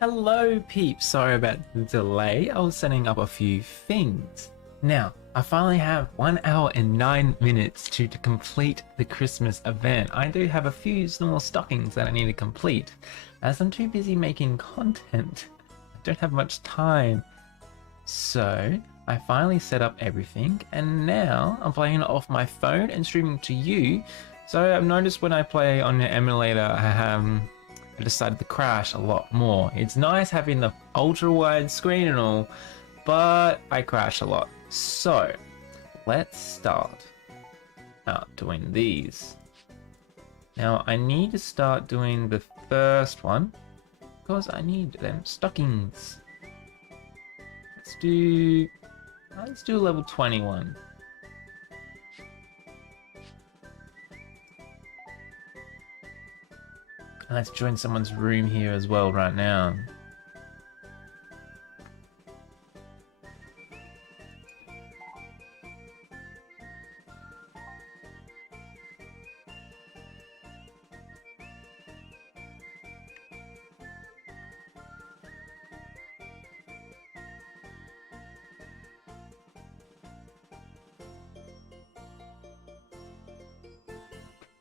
Hello peeps, sorry about the delay. I was setting up a few things. Now, I finally have 1 hour and 9 minutes to complete the Christmas event. I do have a few small stockings that I need to complete. As I'm too busy making content, I don't have much time. So, I finally set up everything and now I'm playing it off my phone and streaming to you. So I've noticed when I play on the emulator, I decided to crash a lot more. It's nice having the ultra wide screen and all, but I crash a lot. So let's start out doing these. Now I need to start doing the first one because I need them stockings. Let's do level 21. And let's join someone's room here as well right now.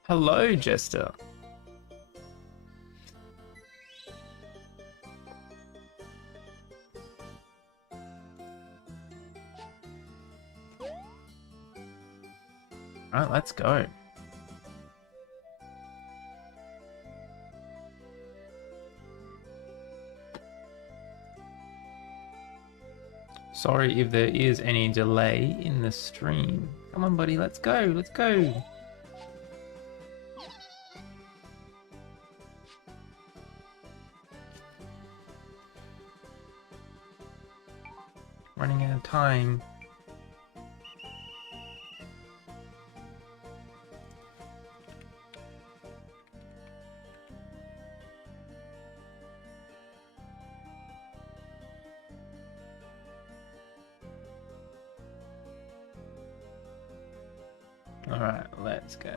Hello, Jester. Alright, let's go. Sorry if there is any delay in the stream. Come on, buddy, let's go, let's go. Running out of time. Alright, let's go.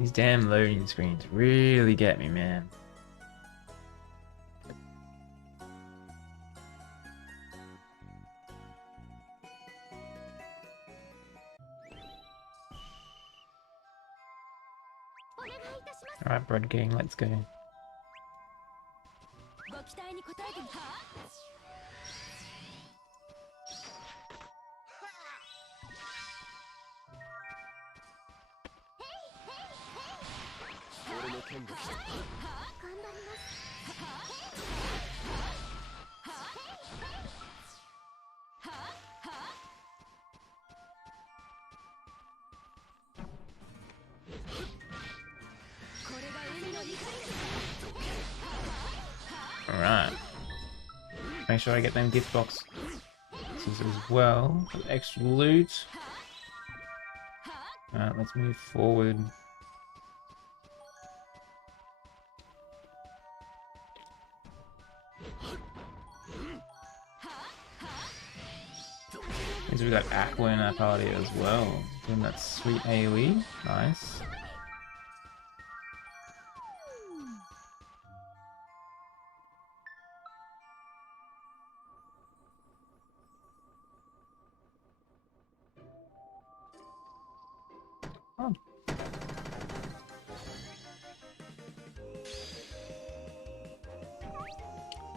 These damn loading screens really get me, man. Alright, Bread Gang, let's go. Alright. Make sure I get them gift boxes as well. Extra loot. Alright, let's move forward. We got Aqua in our party as well. Doing that sweet AoE. Nice. Oh.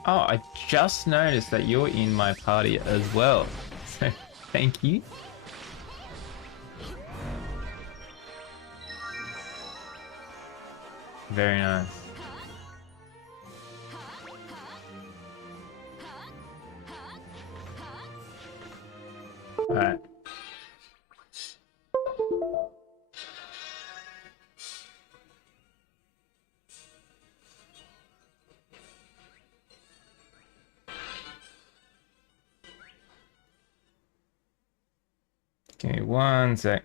Oh, I just noticed that you're in my party as well. So thank you. Very nice. Alright. Give me 1 sec.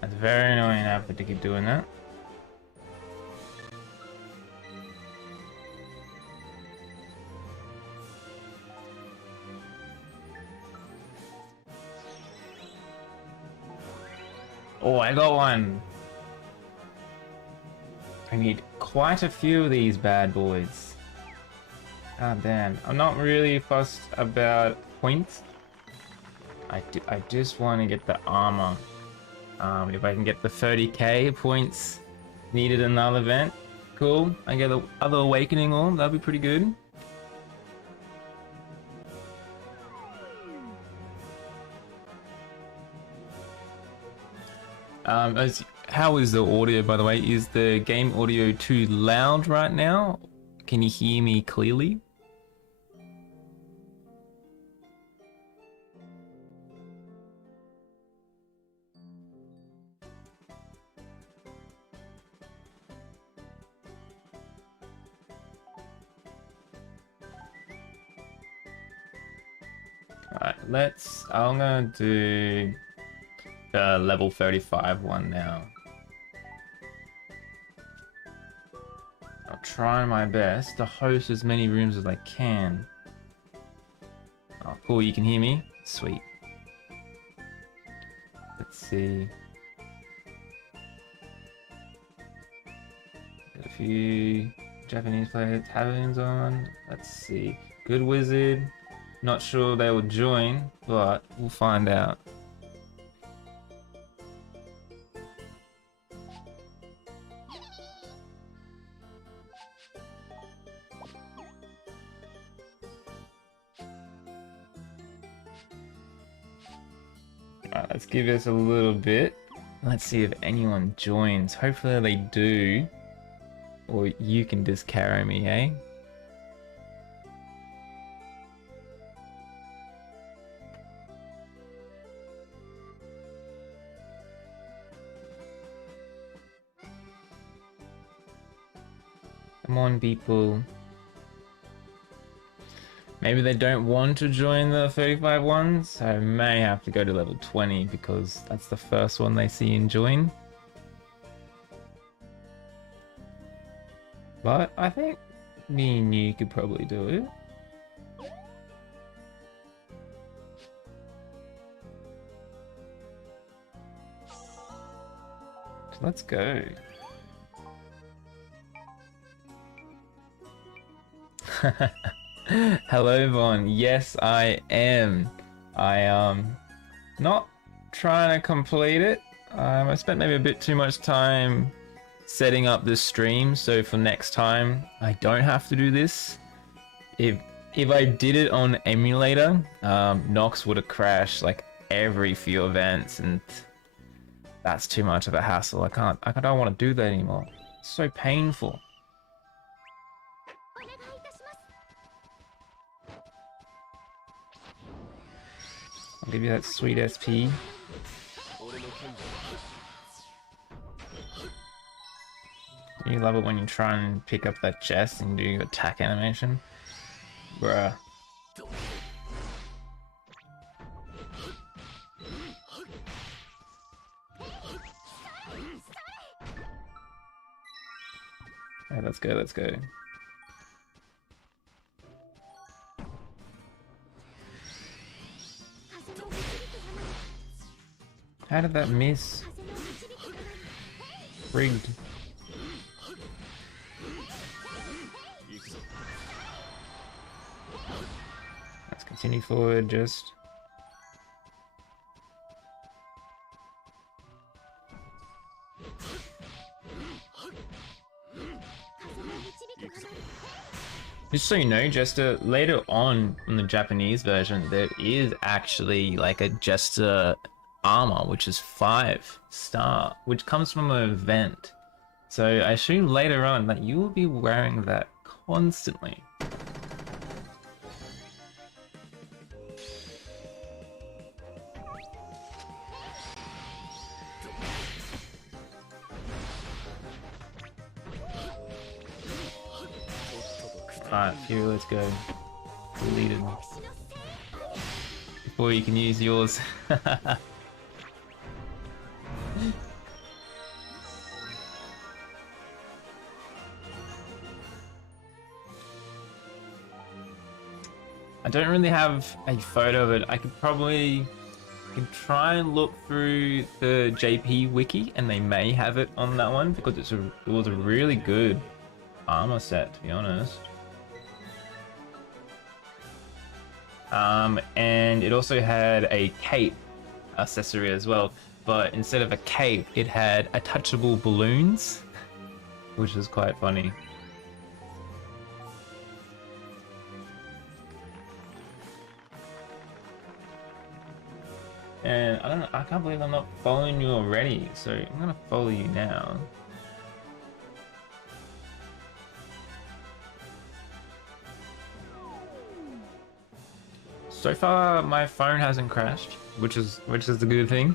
That's very annoying to have to keep doing that. Oh, I got one. I need quite a few of these bad boys. God damn. I'm not really fussed about points. I just want to get the armor. If I can get the 30k points needed in another event, cool. I get the other awakening orb, that'd be pretty good. How is the audio, by the way? Is the game audio too loud right now? Can you hear me clearly? Alright, I'm gonna do the level 35 one now. I'll try my best to host as many rooms as I can. Oh, cool, you can hear me? Sweet. Let's see. Got a few Japanese players, taverns on. Let's see. Good Wizard. Not sure they will join, but we'll find out. Alright, let's give this a little bit. Let's see if anyone joins. Hopefully they do. Or you can just carry me, eh? Come on, people. Maybe they don't want to join the 35 ones, so I may have to go to level 20 because that's the first one they see and join. But I think me and you could probably do it. So let's go. Hello, Vaughn. Yes, I am. Not trying to complete it. I spent maybe a bit too much time setting up this stream, so for next time I don't have to do this. If I did it on emulator, Nox would have crashed like every few events, and that's too much of a hassle. I don't want to do that anymore. It's so painful. I'll give you that sweet SP. You love it when you try and pick up that chest and do your attack animation. Bruh. Okay, let's go, let's go. How did that miss? Rigged. Let's continue forward, just. Just so you know, Jester, later on in the Japanese version, there is actually like a Jester armor, which is 5-star, which comes from an event. So I assume later on that you will be wearing that constantly. Alright, here, let's go. Deleted. Before you can use yours. I don't really have a photo of it. I could probably can try and look through the JP wiki, and they may have it on that one because it was a really good armor set, to be honest. And it also had a cape accessory as well, but instead of a cape, it had attachable balloons, which was quite funny. And I can't believe I'm not following you already, so I'm gonna follow you now. So far, my phone hasn't crashed, which is the good thing.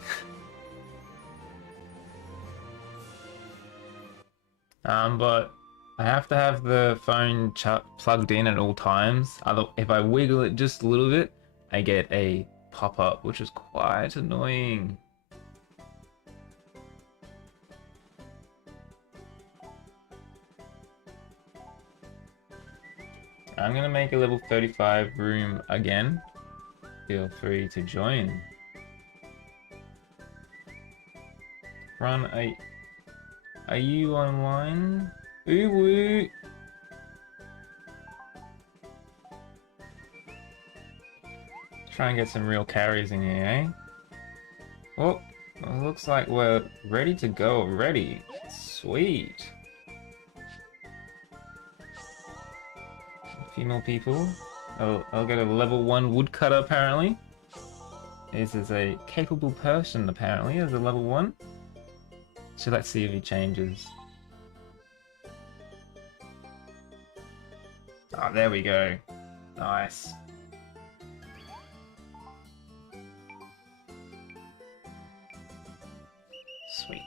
But I have to have the phone plugged in at all times. If I wiggle it just a little bit, I get a pop-up, which is quite annoying. I'm gonna make a level 35 room again. Feel free to join. Run, are you online? Ooh woo! Try and get some real carries in here, eh? Oh, it looks like we're ready to go already. Sweet. A few more people. I'll get a level 1 woodcutter apparently. This is a capable person apparently as a level 1. So let's see if he changes. Oh, there we go. Nice. Sweet.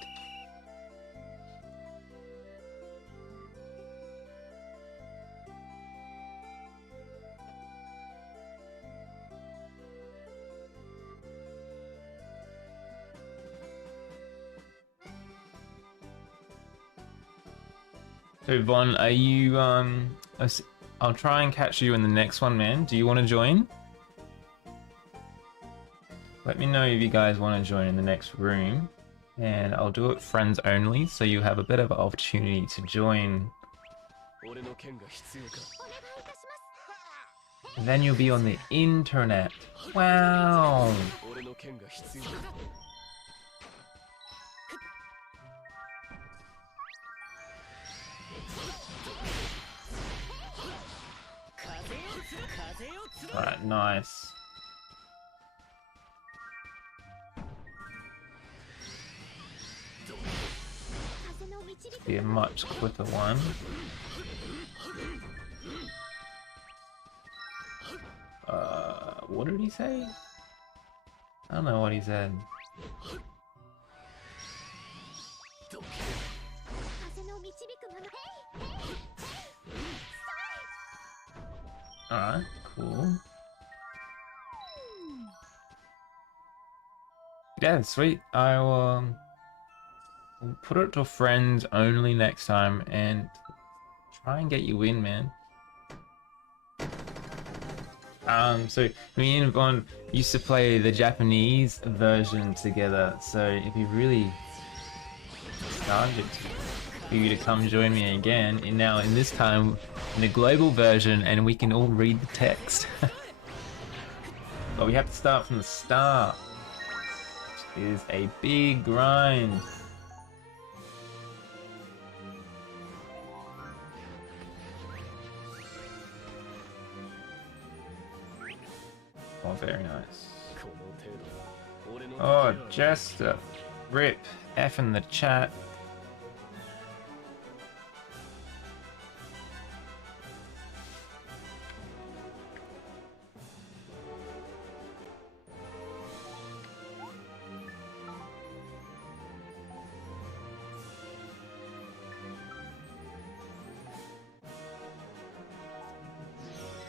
So Von, are you I'll try and catch you in the next one, man. Do you want to join? Let me know if you guys want to join in the next room, and I'll do it friends only, so you have a bit of an opportunity to join. And then you'll be on the internet. Wow! Alright, nice. Be a much quicker one. What did he say? I don't know what he said. Alright, cool. Yeah, sweet. I will put it to friends only next time and try and get you in, man. So me and Von used to play the Japanese version together, so it'd be really nostalgic for you to come join me again, and now in this time in the global version, and we can all read the text. But we have to start from the start, which is a big grind. Oh, very nice. Oh, Jester, rip, F in the chat.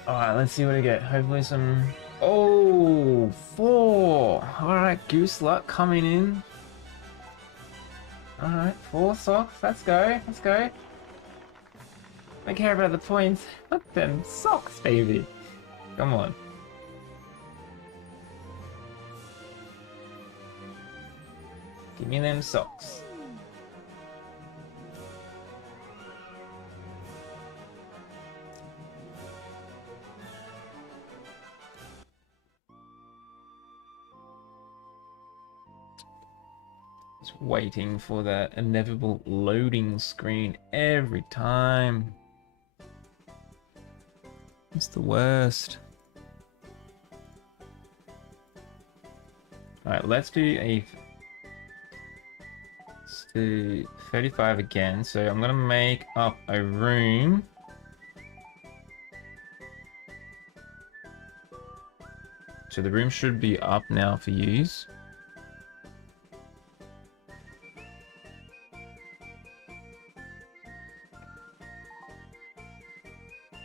Alright, let's see what I get. Hopefully some... Oh, 4! Alright, Goose luck coming in. Alright, 4 socks. Let's go. Let's go. I care about the points. Look them socks, baby. Come on. Give me them socks. Just waiting for that inevitable loading screen every time. It's the worst. Alright, let's do 35 again. So I'm gonna make up a room. So the room should be up now for use.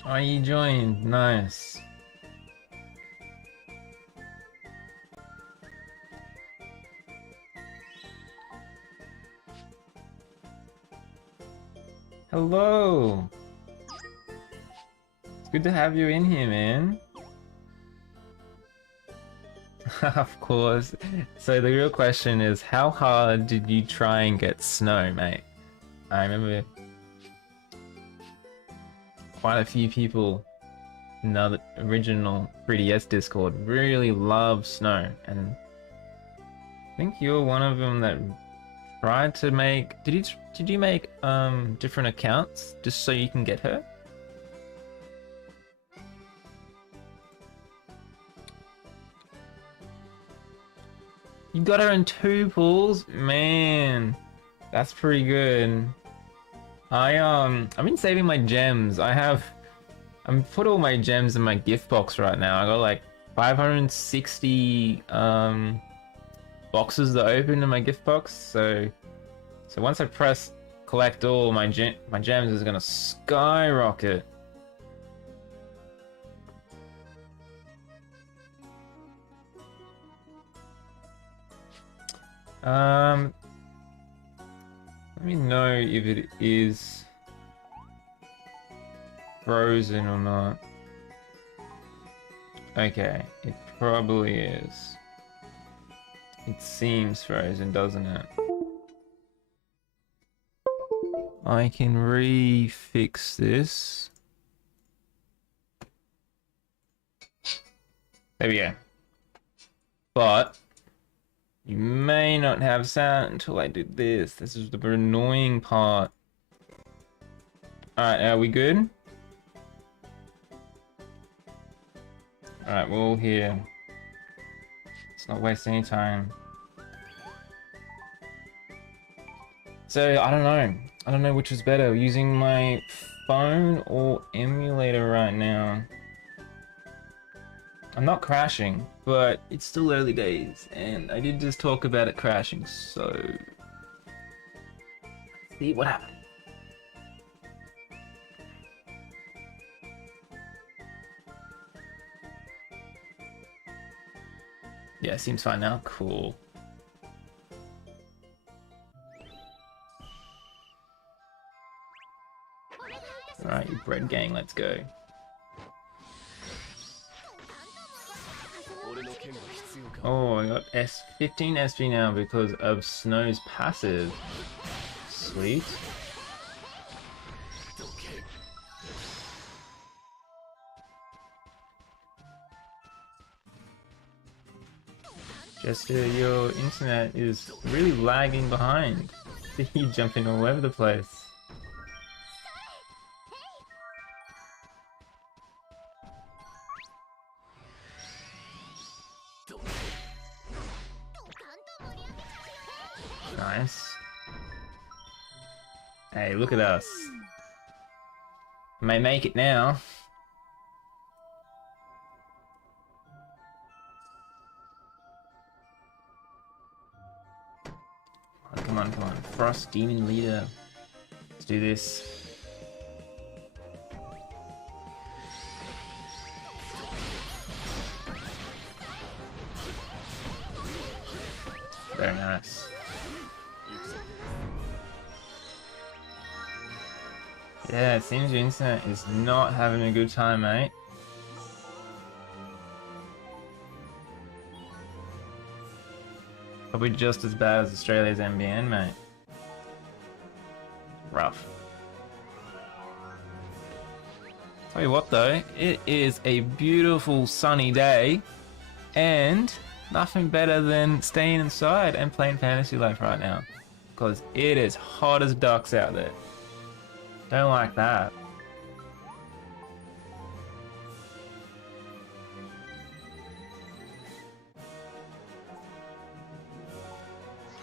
Oh, you joined. Nice. Hello. It's good to have you in here, man. Of course. So the real question is, how hard did you try and get snow, mate? I remember quite a few people in the original 3DS Discord really love snow, and I think you're one of them that tried to make. Did you make different accounts just so you can get her? You got her in 2 pools? Man, that's pretty good. I've been saving my gems. I'm put all my gems in my gift box right now. I got like 560 boxes to open in my gift box. So once I press collect all, my gems is gonna skyrocket. Let me know if it is frozen or not. Okay, it probably is. It seems frozen, doesn't it? I can refix this. There we go. But you may not have sound until I do this. This is the annoying part. Alright, are we good? Alright, we're all here. Let's not waste any time. So, I don't know. I don't know which is better, using my phone or emulator right now. I'm not crashing, but it's still early days, and I did just talk about it crashing, so let's see what happens. Yeah, seems fine now. Cool. Alright, you bread gang, let's go. Oh, I got 15 SP now because of Snow's passive. Sweet. Jester, your internet is really lagging behind. You jumping all over the place. Nice. Hey, look at us. May make it now. Oh, come on, come on. Frost Demon Leader. Let's do this. Very nice. Yeah, it seems your internet is not having a good time, mate. Probably just as bad as Australia's NBN, mate. Rough. Tell you what though, it is a beautiful sunny day, and nothing better than staying inside and playing Fantasy Life right now, because it is hot as ducks out there. Don't like that.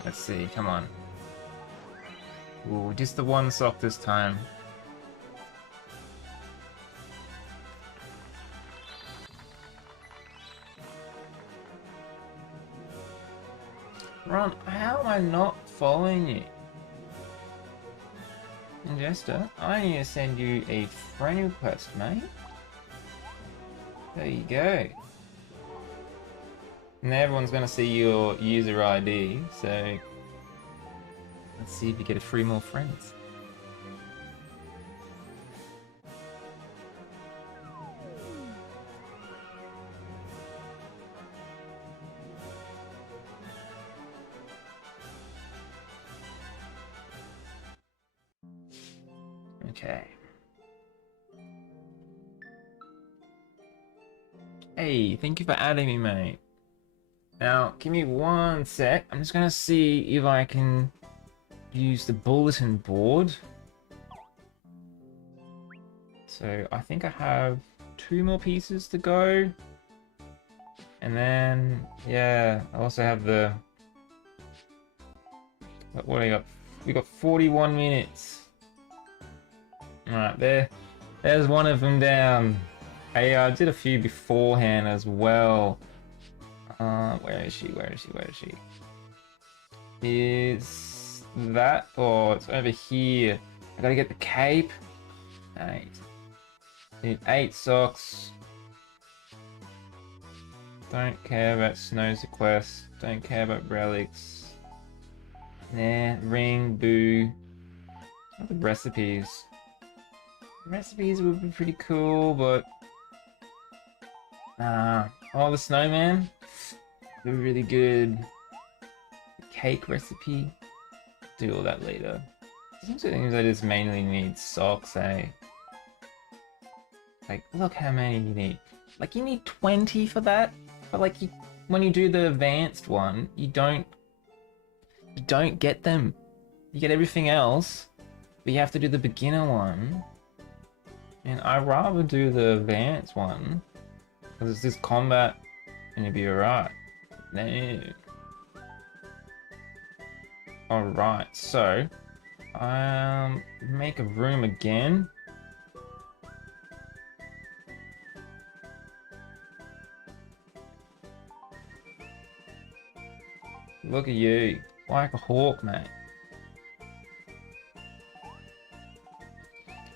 Let's see, come on. Ooh, just the one sock this time. Ron, how am I not following you? Ingester, I need to send you a friend request, mate. There you go. And everyone's gonna see your user ID, so let's see if you get a 3 more friends. Okay. Hey, thank you for adding me, mate. Now, give me 1 sec. I'm just gonna see if I can use the bulletin board. So I think I have 2 more pieces to go. And then, yeah, I also have the... What do we got? We got 41 minutes. Alright, there's one of them down. I did a few beforehand as well. Where is she? Where is she? Where is she? Is that? Oh, it's over here. I gotta get the cape. 8. Need 8 socks. Don't care about Snow's quest. Don't care about relics. Nah, ring, boo. What are the recipes? Recipes would be pretty cool, but oh, the snowman, they're really good. The cake recipe, do all that later. Seems I just mainly need socks, eh? Like, look how many you need. Like, you need 20 for that, but like, when you do the advanced one, you don't get them. You get everything else, but you have to do the beginner one. And I'd rather do the advanced one, because it's just combat and you'll be alright. No. Alright, so make a room again. Look at you, like a hawk, mate.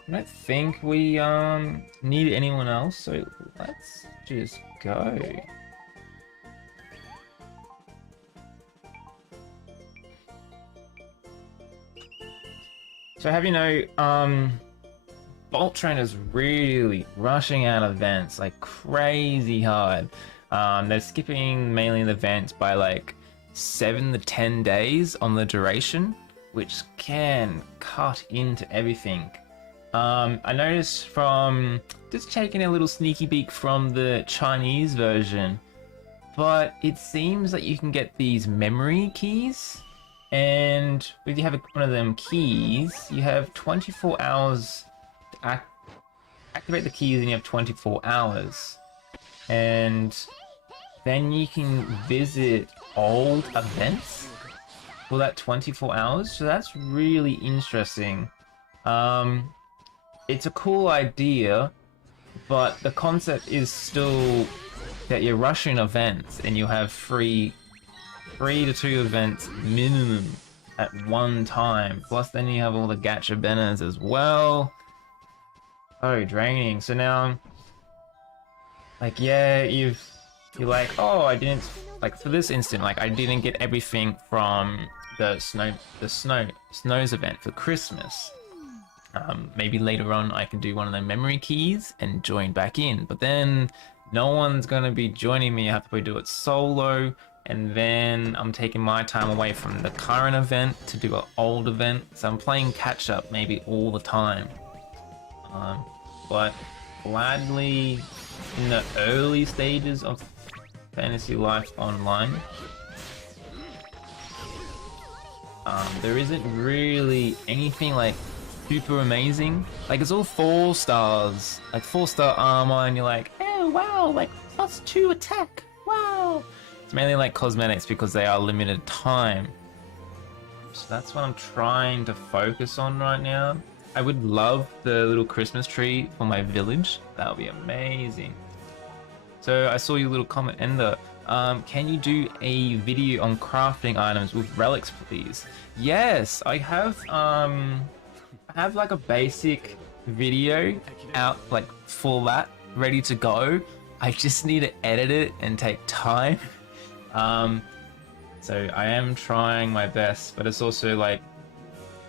I don't think we need anyone else, so let's just go. So have you know, Boltrend is really rushing out events like crazy hard. They're skipping mainly the events by like 7 to 10 days on the duration, which can cut into everything. I noticed from just taking a little sneaky peek from the Chinese version, but it seems that you can get these memory keys, and if you have one of them keys, you have 24 hours to activate the keys, and you have 24 hours. And then you can visit old events for that 24 hours, so that's really interesting. It's a cool idea, but the concept is still that you're rushing events and you have 3 to 2 events minimum at one time. Plus then you have all the gacha banners as well. Oh, draining. So now, like, yeah, you're like, oh, I didn't, like, for this instant, like, I didn't get everything from the Snows event for Christmas. Maybe later on I can do one of the memory keys and join back in, but then no one's gonna be joining me. I have to do it solo, And then I'm taking my time away from the current event to do an old event. So I'm playing catch up maybe all the time. But gladly in the early stages of Fantasy Life Online, there isn't really anything like super amazing. Like it's all 4 stars, like 4-star armor, and you're like, oh wow, like +2 attack, wow. It's mainly like cosmetics because they are limited time. So that's what I'm trying to focus on right now. I would love the little Christmas tree for my village. That would be amazing. So I saw your little comment, Ender. Can you do a video on crafting items with relics, please? Yes, I have like a basic video out like for that, ready to go. I just need to edit it and take time. So I am trying my best, but it's also like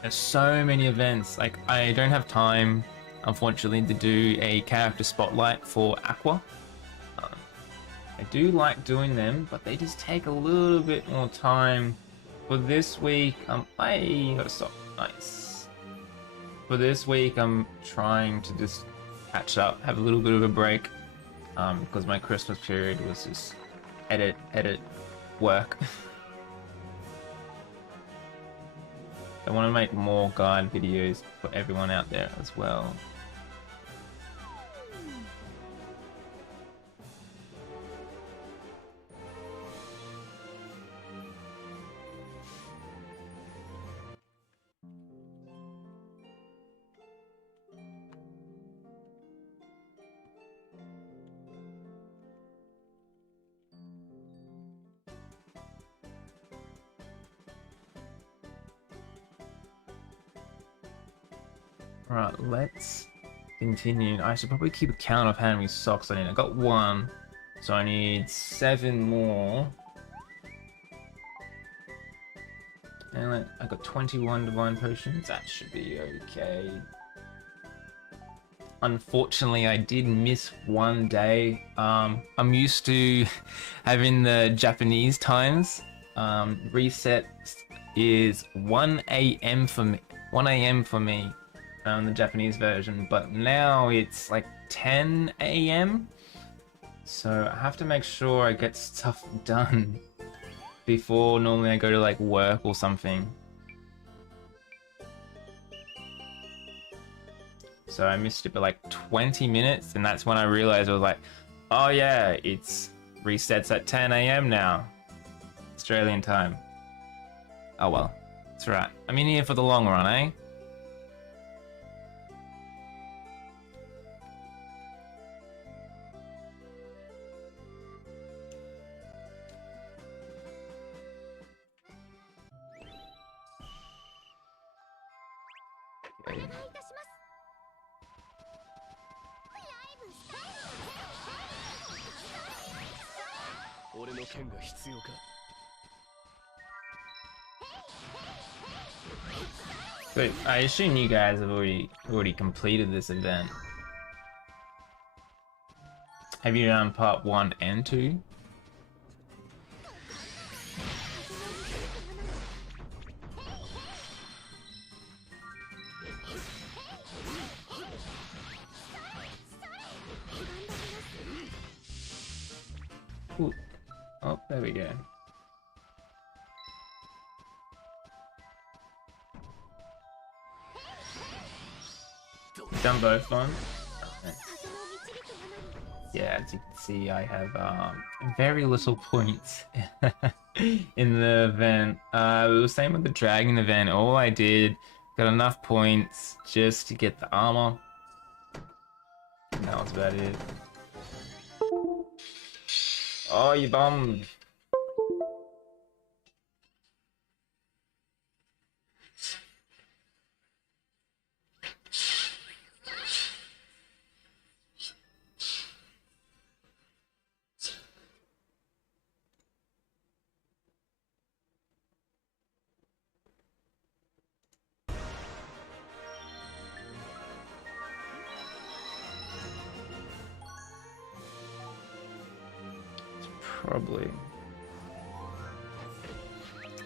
there's so many events. Like I don't have time, unfortunately, to do a character spotlight for Aqua. I do like doing them, but they just take a little bit more time. For this week, I gotta stop. Nice. For this week, I'm trying to just catch up, have a little bit of a break, because my Christmas period was just edit, work. I want to make more guide videos for everyone out there as well. Alright, let's continue. I should probably keep a count of how many socks I need. I got 1, so I need 7 more. And I got 21 divine potions. That should be okay. Unfortunately, I did miss 1 day. I'm used to having the Japanese times. Reset is 1 a.m. for me. 1 a.m. for me. The Japanese version, but now it's like 10 a.m. So I have to make sure I get stuff done before normally I go to like work or something. So I missed it by like 20 minutes, and that's when I realized I was like, oh yeah, it's resets at 10 a.m. now, Australian time. Oh well, that's right. I'm in here for the long run, eh? But I assume you guys have already completed this event. Have you done part 1 and 2? Ooh. Oh, there we go. Done both ones? Okay. Yeah, as you can see, I have very little points in the event. It was same with the dragon event. All I did, got enough points just to get the armor. And that was about it. Oh, you bummed. Probably.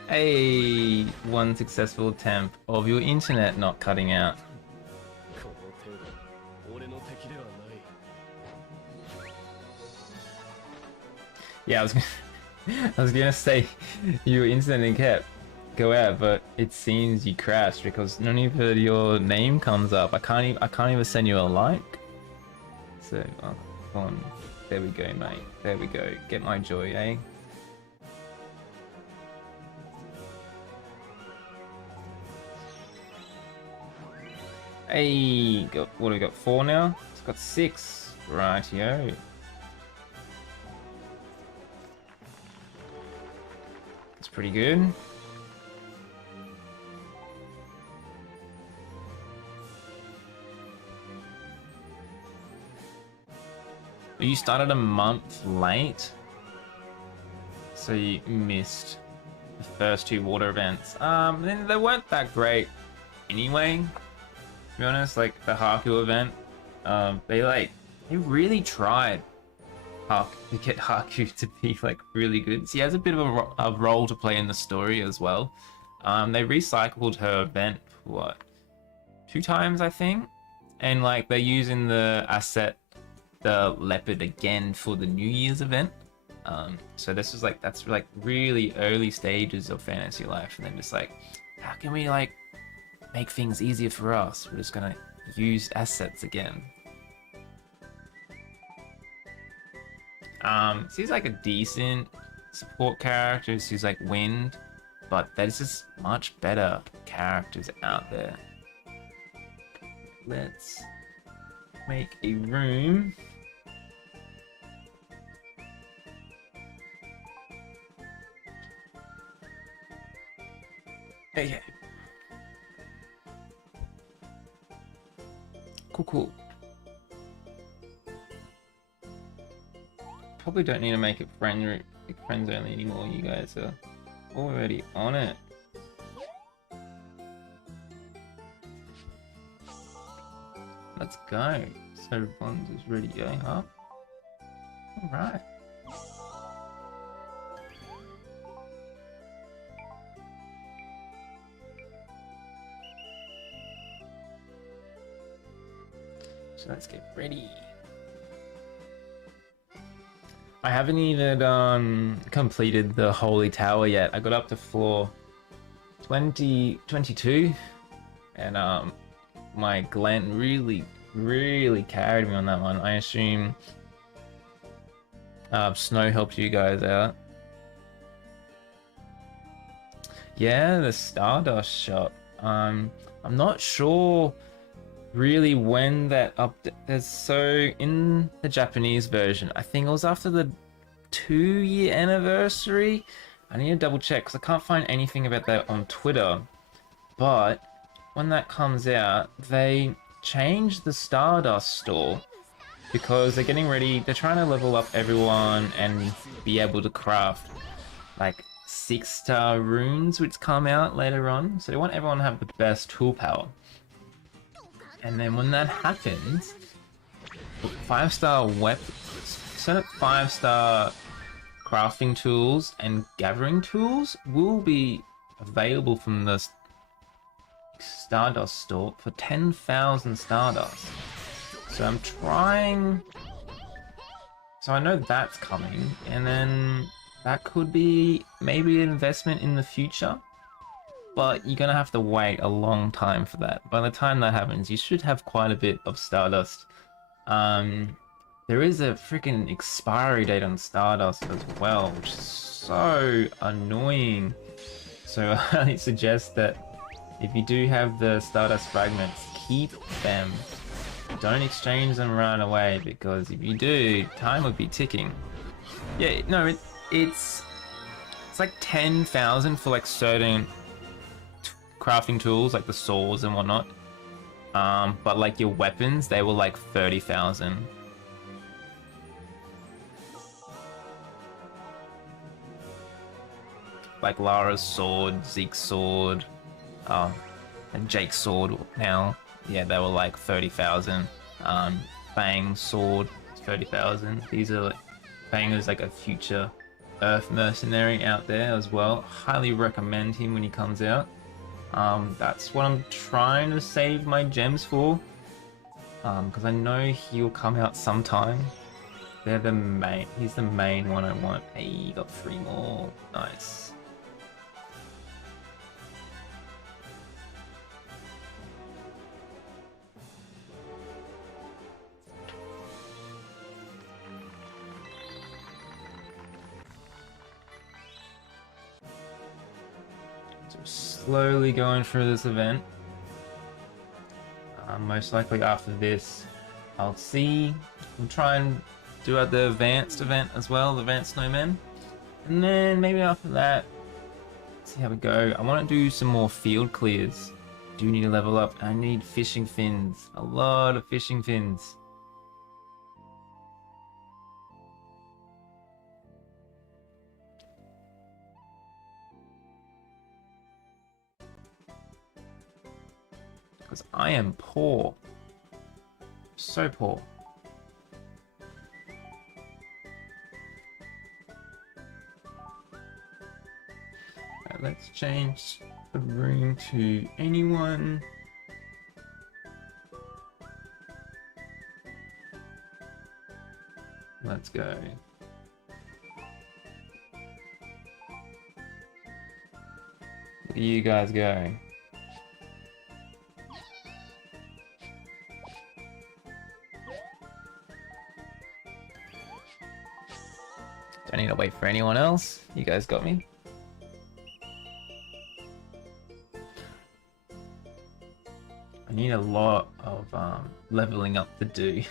Hey, one successful attempt of your internet not cutting out. Yeah, I was gonna say your internet kept go out, but it seems you crashed because none of your name comes up. I can't even send you a like. So, oh, come on. There we go, mate. There we go. Get my joy, eh? Hey, what do we got? 4 now? It's got 6. Rightio. That's pretty good. You started a month late, so you missed the first 2 water events. Then they weren't that great anyway. To be honest, like the Haku event, they really tried to get Haku to be like really good. So he has a bit of a role to play in the story as well. They recycled her event what 2 times I think, and like they're using the asset, the leopard again for the New Year's event. So this is like, that's like really early stages of Fantasy Life, and then just like, how can we like make things easier for us? We're just gonna use assets again. She's like a decent support character. She's like Wind, but there's just much better characters out there. Let's make a room. Okay. Cool. Probably don't need to make it friends only anymore. You guys are already on it. Let's go. So Bonds is ready to go, huh? Alright. So let's get ready. I haven't even completed the Holy Tower yet. I got up to floor 22, and my Glenn really carried me on that one. I assume Snow helped you guys out. Yeah, the Stardust shop. I'm not sure really when that update. So in the Japanese version, I think it was after the 2-year anniversary. I need to double check because I can't find anything about that on Twitter. But when that comes out, they changed the Stardust store because they're getting ready. They're trying to level up everyone and be able to craft like 6-star runes which come out later on. So they want everyone to have the best tool power. And then when that happens, 5-star weapons, certain 5-star crafting tools and gathering tools will be available from the Stardust store for 10,000 Stardust. So I'm trying. So I know that's coming, and then that could be maybe an investment in the future. But you're gonna have to wait a long time for that. By the time that happens, you should have quite a bit of Stardust. There is a freaking expiry date on Stardust as well, which is so annoying. So I suggest that if you do have the Stardust fragments, keep them. Don't exchange them right away, because if you do, time would be ticking. Yeah, no, it's like 10,000 for like certain crafting tools like the swords and whatnot, but like your weapons, they were like 30,000. Like Lara's sword, Zeke's sword, and Jake's sword now, yeah, they were like 30,000. Fang's sword, 30,000. These are like, Fang is like a future Earth Mercenary out there as well. Highly recommend him when he comes out. That's what I'm trying to save my gems for. Because I know he'll come out sometime. They're the main. He's the main one I want. Hey, got 3 more. Nice. So slowly going through this event. Most likely after this, I'll try and do out the advanced event as well, the advanced snowmen. And then maybe after that, see how we go. I want to do some more field clears. Do need to level up. I need fishing fins. A lot of fishing fins. Because I am poor. So poor. Right, let's change the room to anyone. Let's go. Look at you guys go. Don't need to wait for anyone else. You guys got me. I need a lot of leveling up to do.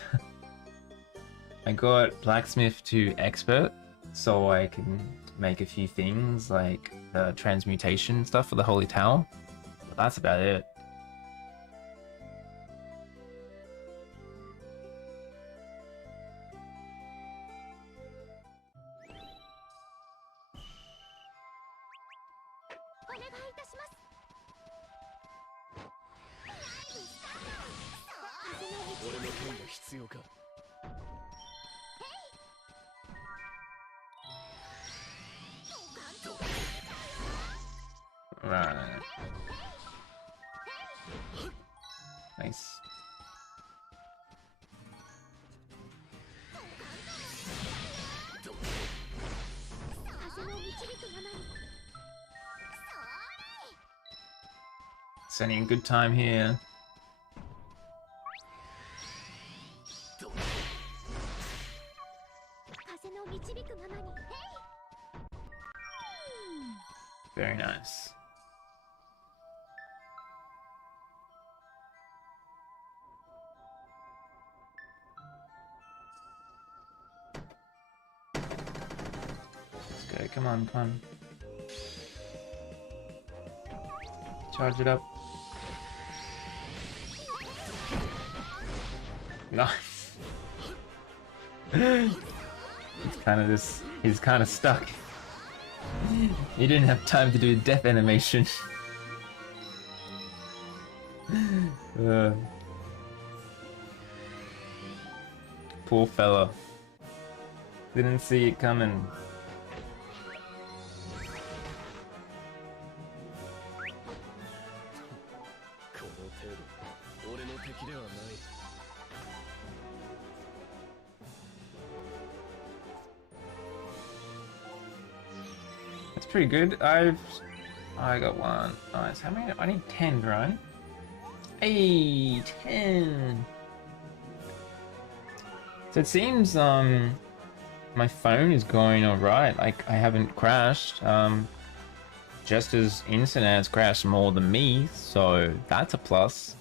I got blacksmith to expert, so I can make a few things like transmutation stuff for the holy towel. But that's about it. Right. Nice. Sending a good time here. Very nice. Let's go, come on, come on. Charge it up. Nice. He's kind of stuck. He didn't have time to do a death animation. Poor fella. Didn't see it coming. That's pretty good. I got one. Nice. How many? I need 10, right? Hey, 10. So it seems my phone is going alright. Like I haven't crashed. Just as internet has crashed more than me, so that's a plus.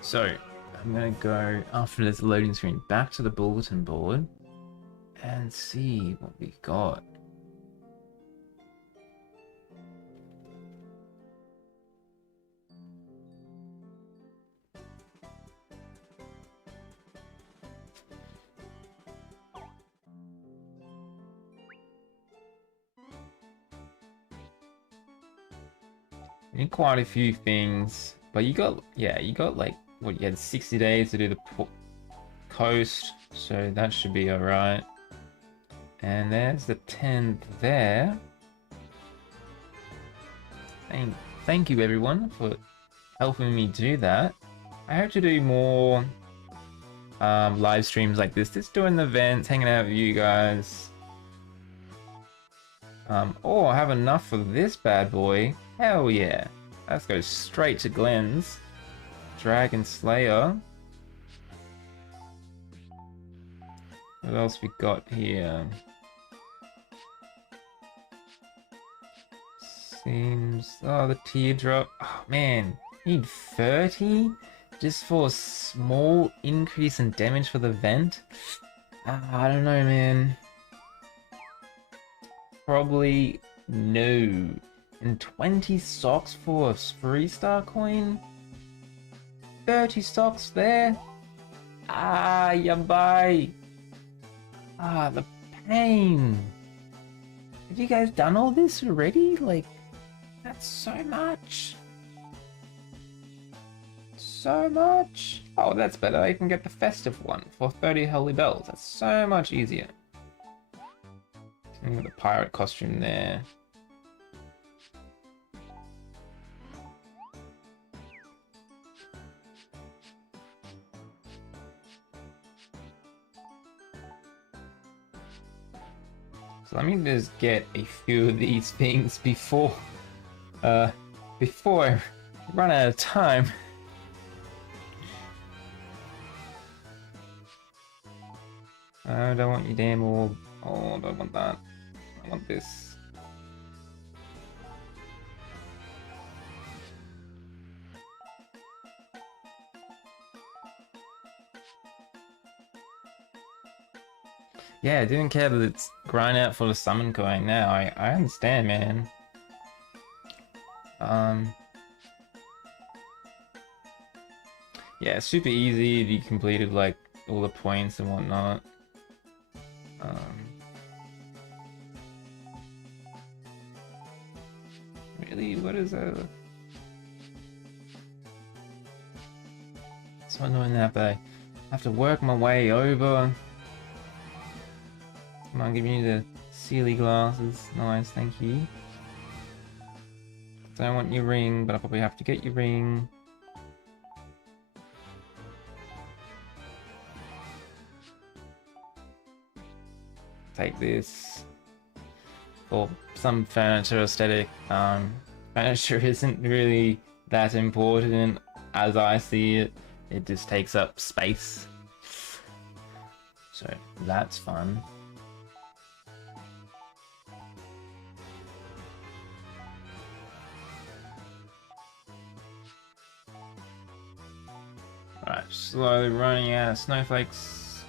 So, I'm gonna go, after this loading screen, back to the bulletin board and see what we got. You need quite a few things, but you got, yeah, you got like, what, you had 60 days to do the coast, so that should be alright. And there's the 10 there. Thank you everyone for helping me do that. I hope to do more live streams like this, just doing the events, hanging out with you guys. Oh, I have enough for this bad boy. Hell yeah. Let's go straight to Glenn's. Dragon Slayer. What else we got here? Seems... Oh, the teardrop. Oh, man. Need 30? Just for a small increase in damage for the vent? I don't know, man. Probably no. And 20 socks for a 3-star coin? 30 socks there? Ah, yabai. Ah, the pain. Have you guys done all this already? Like, that's so much. So much. Oh, that's better. I can get the festive one for 30 holy bells. That's so much easier. The pirate costume there. So let me just get a few of these things before I run out of time. I don't want you damn orb. Oh, I don't want that. I want this. Yeah, I didn't care that it's grind out for the summon coin now. I understand, man. Yeah, super easy if you completed like all the points and whatnot. Really? What is that? So annoying that, but I have to work my way over. Come on, give me the Sealy glasses. Nice, thank you. Don't want your ring, but I probably have to get your ring. Take this. For some furniture aesthetic. Furniture isn't really that important as I see it. It just takes up space. So that's fun. Alright, slowly running out of snowflakes.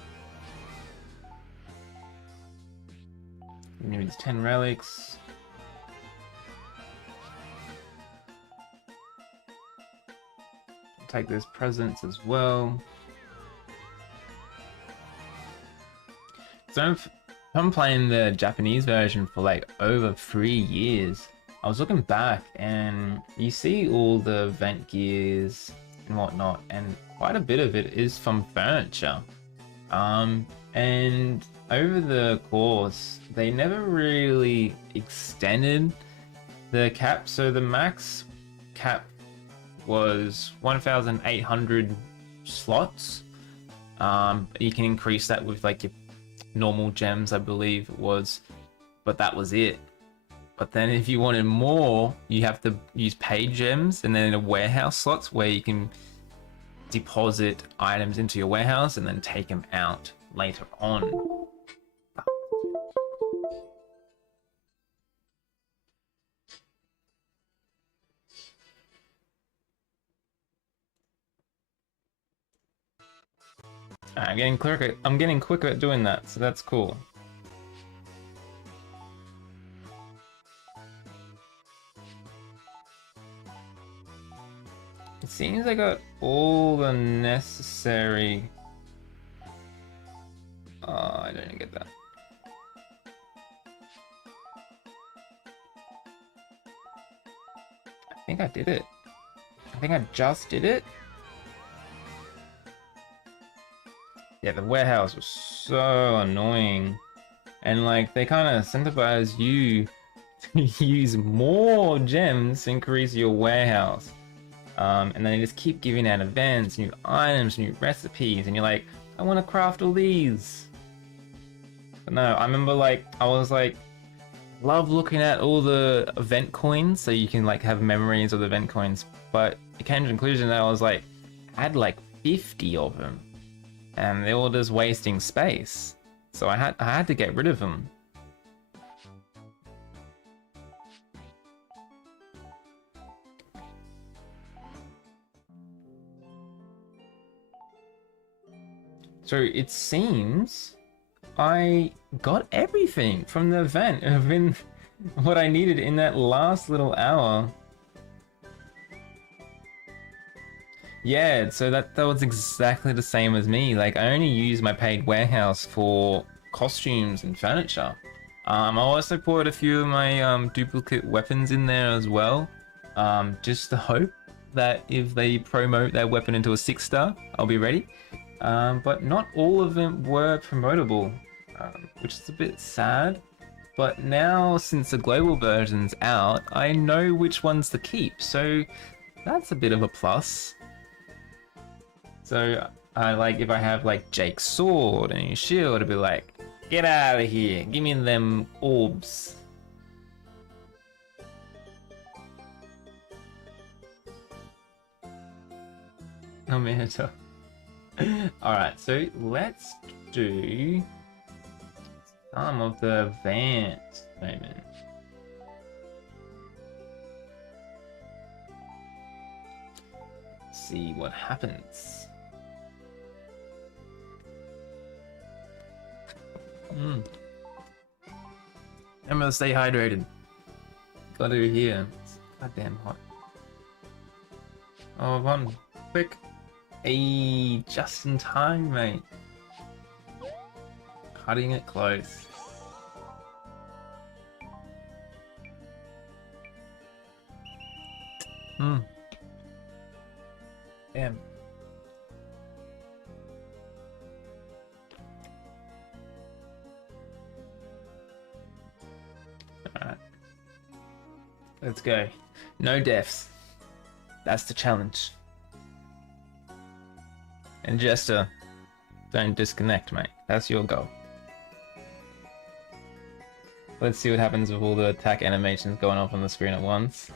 Maybe it's 10 relics. Take those presents as well. So I'm playing the Japanese version for like over 3 years. I was looking back and you see all the vent gears and whatnot, and quite a bit of it is from furniture. And over the course, they never really extended the cap, so the max cap was 1,800 slots. You can increase that with like your normal gems, I believe it was, but that was it. But then if you wanted more, you have to use paid gems and then a warehouse slots where you can deposit items into your warehouse and then take them out later on. I'm getting quicker at doing that, so that's cool. It seems I got all the necessary... I don't get that. I think I did it. I think I just did it. Yeah, the warehouse was so annoying. And like, they kind of incentivize you to use more gems to increase your warehouse. And then they just keep giving out events, new items, new recipes, and you're like, I want to craft all these. But no, I remember like, I was like, love looking at all the event coins so you can like have memories of the event coins. But it came to the conclusion that I was like, I had like 50 of them. And they were just wasting space. So I had to get rid of them. So it seems I got everything from the event. I've been what I needed in that last little hour. Yeah, so that was exactly the same as me. Like, I only use my paid warehouse for costumes and furniture. I also put a few of my duplicate weapons in there as well. Just to hope that if they promote that weapon into a 6-star, I'll be ready. But not all of them were promotable, which is a bit sad. But now, since the global version's out, I know which ones to keep, so that's a bit of a plus. So, like, if I have, like, Jake's sword and his shield, I'd be like, get out of here, give me them orbs. Oh, man. Alright, so let's do some of the advanced moments. See what happens. Remember to stay hydrated. Gotta do here. It's goddamn hot. Oh, one quick. Hey, just in time, mate. Cutting it close. Damn. Alright. Let's go. No deaths. That's the challenge. And Jester, don't disconnect, mate. That's your goal. Let's see what happens with all the attack animations going off on the screen at once.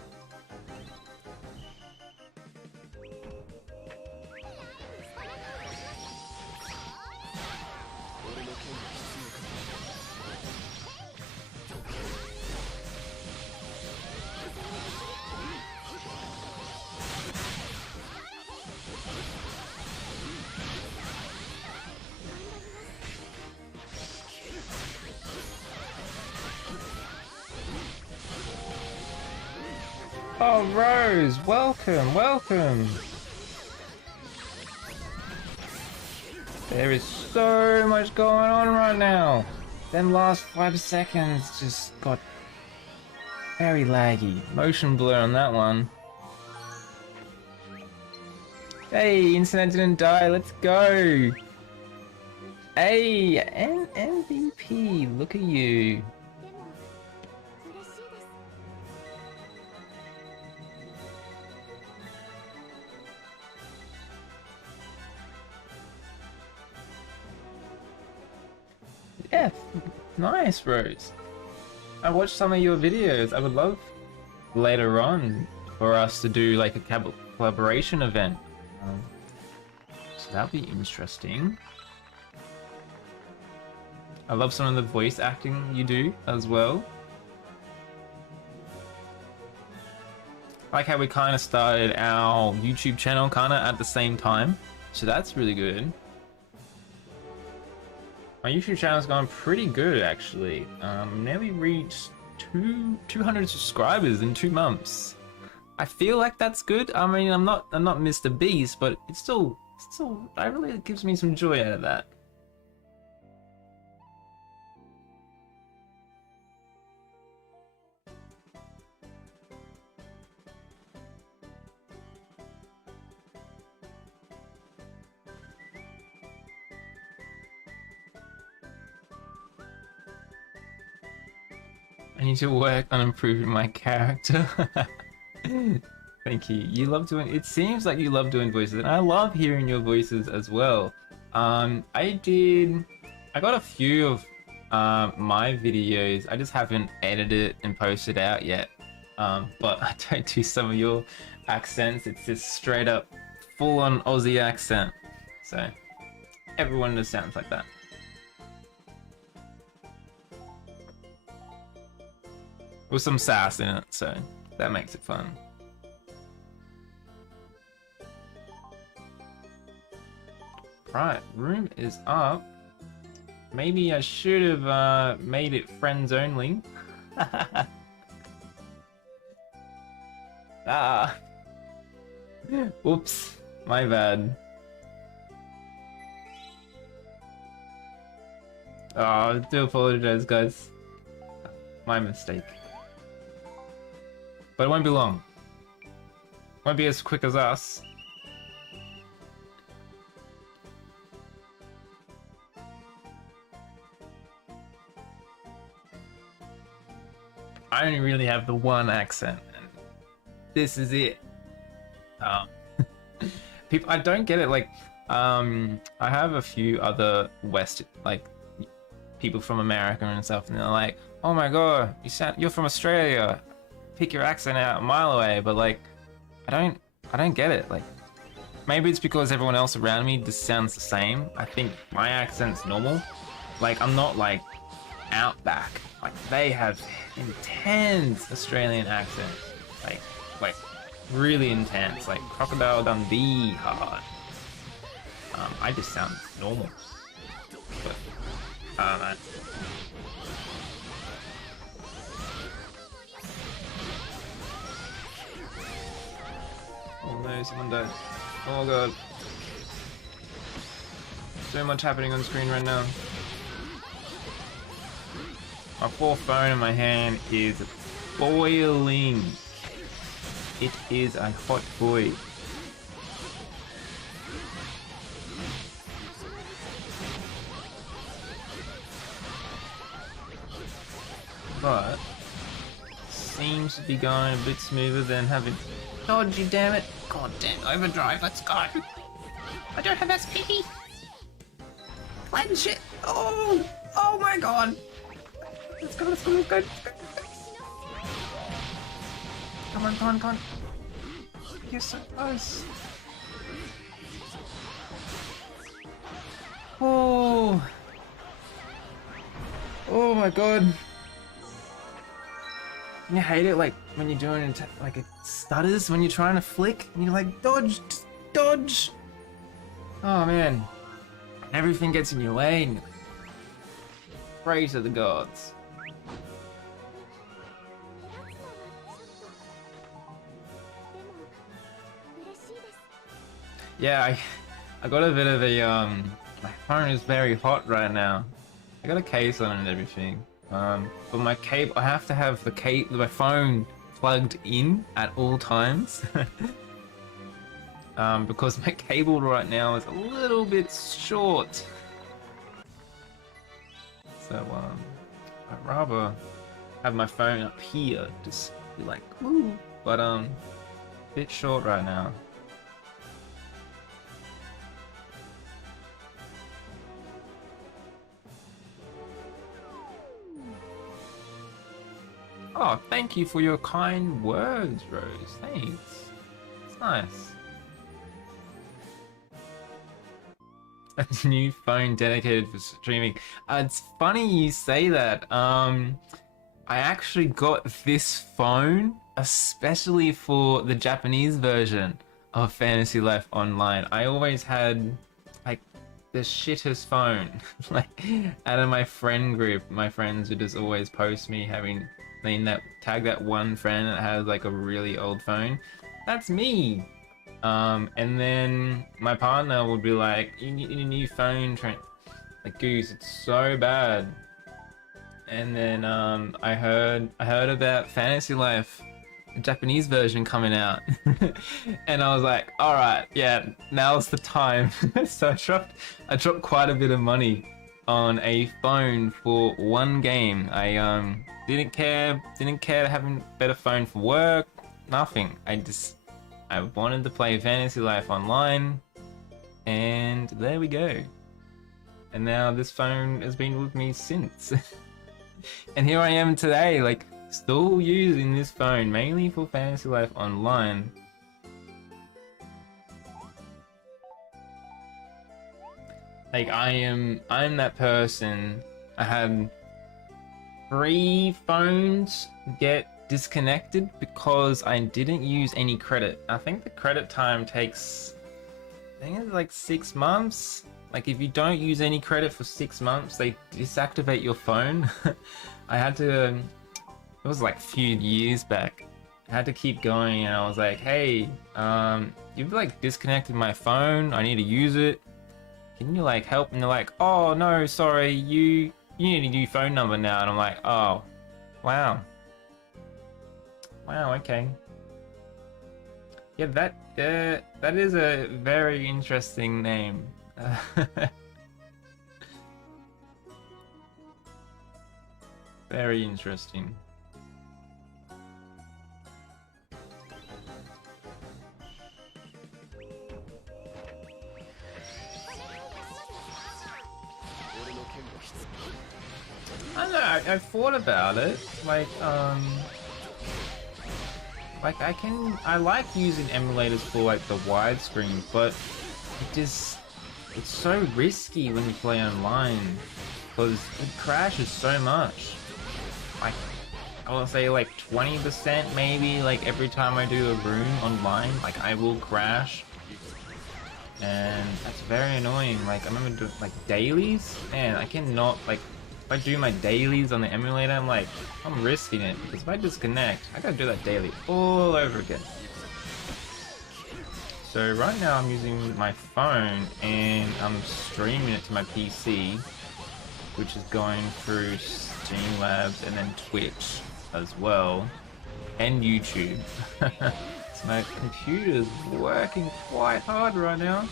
Oh, Rose, welcome, welcome. There is so much going on right now. Them last 5 seconds just got very laggy. Motion blur on that one. Hey, internet didn't die, let's go. Hey, MVP, look at you. Yeah, nice, Rose. I watched some of your videos. I would love later on for us to do like a collaboration event. So that'd be interesting. I love some of the voice acting you do as well. I like how we kind of started our YouTube channel kind of at the same time. So that's really good. My YouTube channel's gone pretty good, actually. Nearly reached 200 subscribers in 2 months. I feel like that's good. I mean, I'm not Mr. Beast, but it's still, it really gives me some joy out of that. I need to work on improving my character. Thank you. You love doing. It seems like you love doing voices, and I love hearing your voices as well. I did. I got a few of my videos. I just haven't edited and posted out yet. But I don't do some of your accents. It's just straight up, full-on Aussie accent. So everyone just sounds like that. With some sass in it, so that makes it fun. Right, room is up. Maybe I should have made it friends only. Ah. Oops, my bad. Oh, I do apologize, guys. My mistake. But it won't be long. Won't be as quick as us. I only really have the one accent, and this is it. People, I don't get it. Like, I have a few other people from America and stuff, and they're like, "Oh my god, you're from Australia. Pick your accent out a mile away." But like, I don't get it. Like, maybe it's because everyone else around me just sounds the same. I think my accent's normal. Like, I'm not like outback. Like, they have intense Australian accents. Like really intense. Like Crocodile Dundee hard. I just sound normal. But I don't know. Oh no, someone died. Oh god. So much happening on screen right now. My poor phone in my hand is boiling. It is a hot boy. But seems to be going a bit smoother than having. Dodge, you damn it! God damn, overdrive, let's go! I don't have SP! Cleanse it! Oh! Oh my god! Let's go, let's go, let's go, let's go! Come on, come on, come on! You're so close! Oh! Oh my god! You hate it, like, when you're doing it, like, it stutters when you're trying to flick, and you're like, dodge, just dodge! Oh man. Everything gets in your way, and pray to the gods. Yeah, I got a bit of a, my phone is very hot right now. I got a case on it and everything. But my cable, I have to have my phone plugged in at all times. Because my cable right now is a little bit short. So, I'd rather have my phone up here, just be like, woo. But, a bit short right now. Oh, thank you for your kind words, Rose. Thanks. It's nice. A new phone dedicated for streaming. It's funny you say that. I actually got this phone especially for the Japanese version of Fantasy Life Online. I always had like the shittest phone. Like, out of my friend group, my friends would just always post me having tag that one friend that has like a really old phone. That's me. And then my partner would be like, "You need a new phone, Trent. Like, Goose, it's so bad." And then I heard about Fantasy Life, the Japanese version coming out, and I was like, "All right, yeah, now's the time." So I dropped quite a bit of money on a phone for one game. I didn't care to have a better phone for work, nothing. I wanted to play Fantasy Life Online, and there we go. And now this phone has been with me since. And here I am today, like, still using this phone, mainly for Fantasy Life Online. Like, I'm that person. I had 3 phones get disconnected because I didn't use any credit. I think the credit time takes, I think it's like 6 months. Like, if you don't use any credit for 6 months, they deactivate your phone. I had to, it was like a few years back. I had to keep going, and I was like, hey, you've like disconnected my phone. I need to use it. Can you like help? And they're like, oh no, sorry, you need a new phone number now. And I'm like, oh, wow. Wow, okay. Yeah, that is a very interesting name. Very interesting. I don't know, I thought about it. Like I like using emulators for like the widescreen, but it's so risky when you play online because it crashes so much. Like, I will say like 20% maybe, like every time I do a room online, like I will crash. And that's very annoying. Like, I remember doing like dailies, man, I cannot, like, if I do my dailies on the emulator, I'm risking it, because if I disconnect, I gotta do that daily all over again. So right now I'm using my phone and I'm streaming it to my PC, which is going through Streamlabs and then Twitch as well, and YouTube. So my computer's working quite hard right now,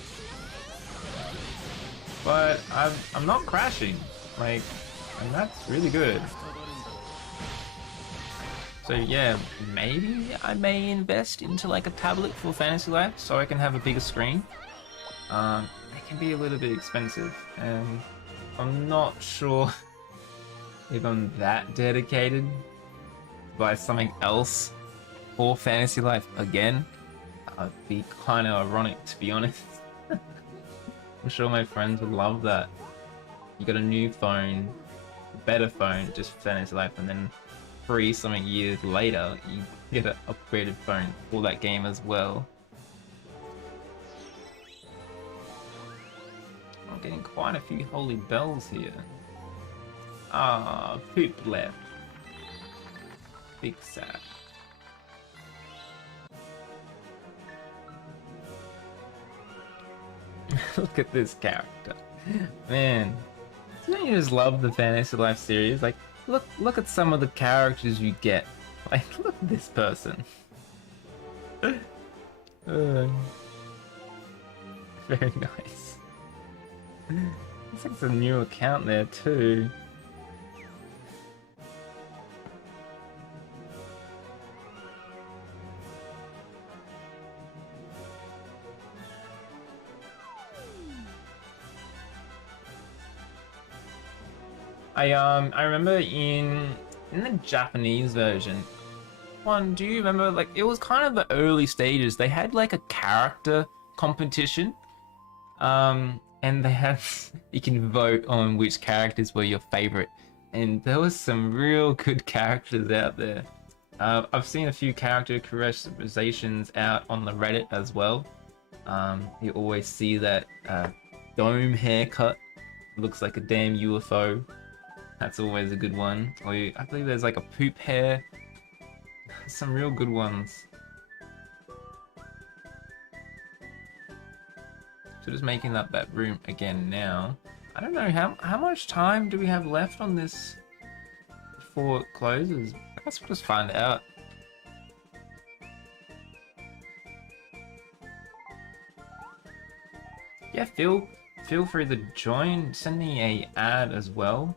but I'm not crashing, like, and that's really good. So yeah, maybe I may invest into like a tablet for Fantasy Life so I can have a bigger screen. It can be a little bit expensive, and I'm not sure if I'm that dedicated to buy something else for Fantasy Life again. That'd be kind of ironic, to be honest. I'm sure my friends would love that. You got a new phone, a better phone, just for Fantasy Life, and then something years later, you get an upgraded phone for that game as well. I'm getting quite a few holy bells here. Ah, poop left. Big sad. Look at this character. Man, don't you just love the Fantasy Life series? Like, look at some of the characters you get. Like, look at this person. Very nice. Looks like it's a new account there too. I remember in the Japanese version, do you remember, like, it was kind of the early stages, they had like a character competition, and they had, you can vote on which characters were your favorite, and there was some real good characters out there. I've seen a few character characterizations out on the Reddit as well. You always see that dome haircut, looks like a damn UFO. That's always a good one. Or I believe there's like a poop hair. Some real good ones. So just making up that room again now. I don't know, how much time do we have left on this before it closes? I guess we'll just find out. Yeah, feel feel free to join. Send me a ad as well.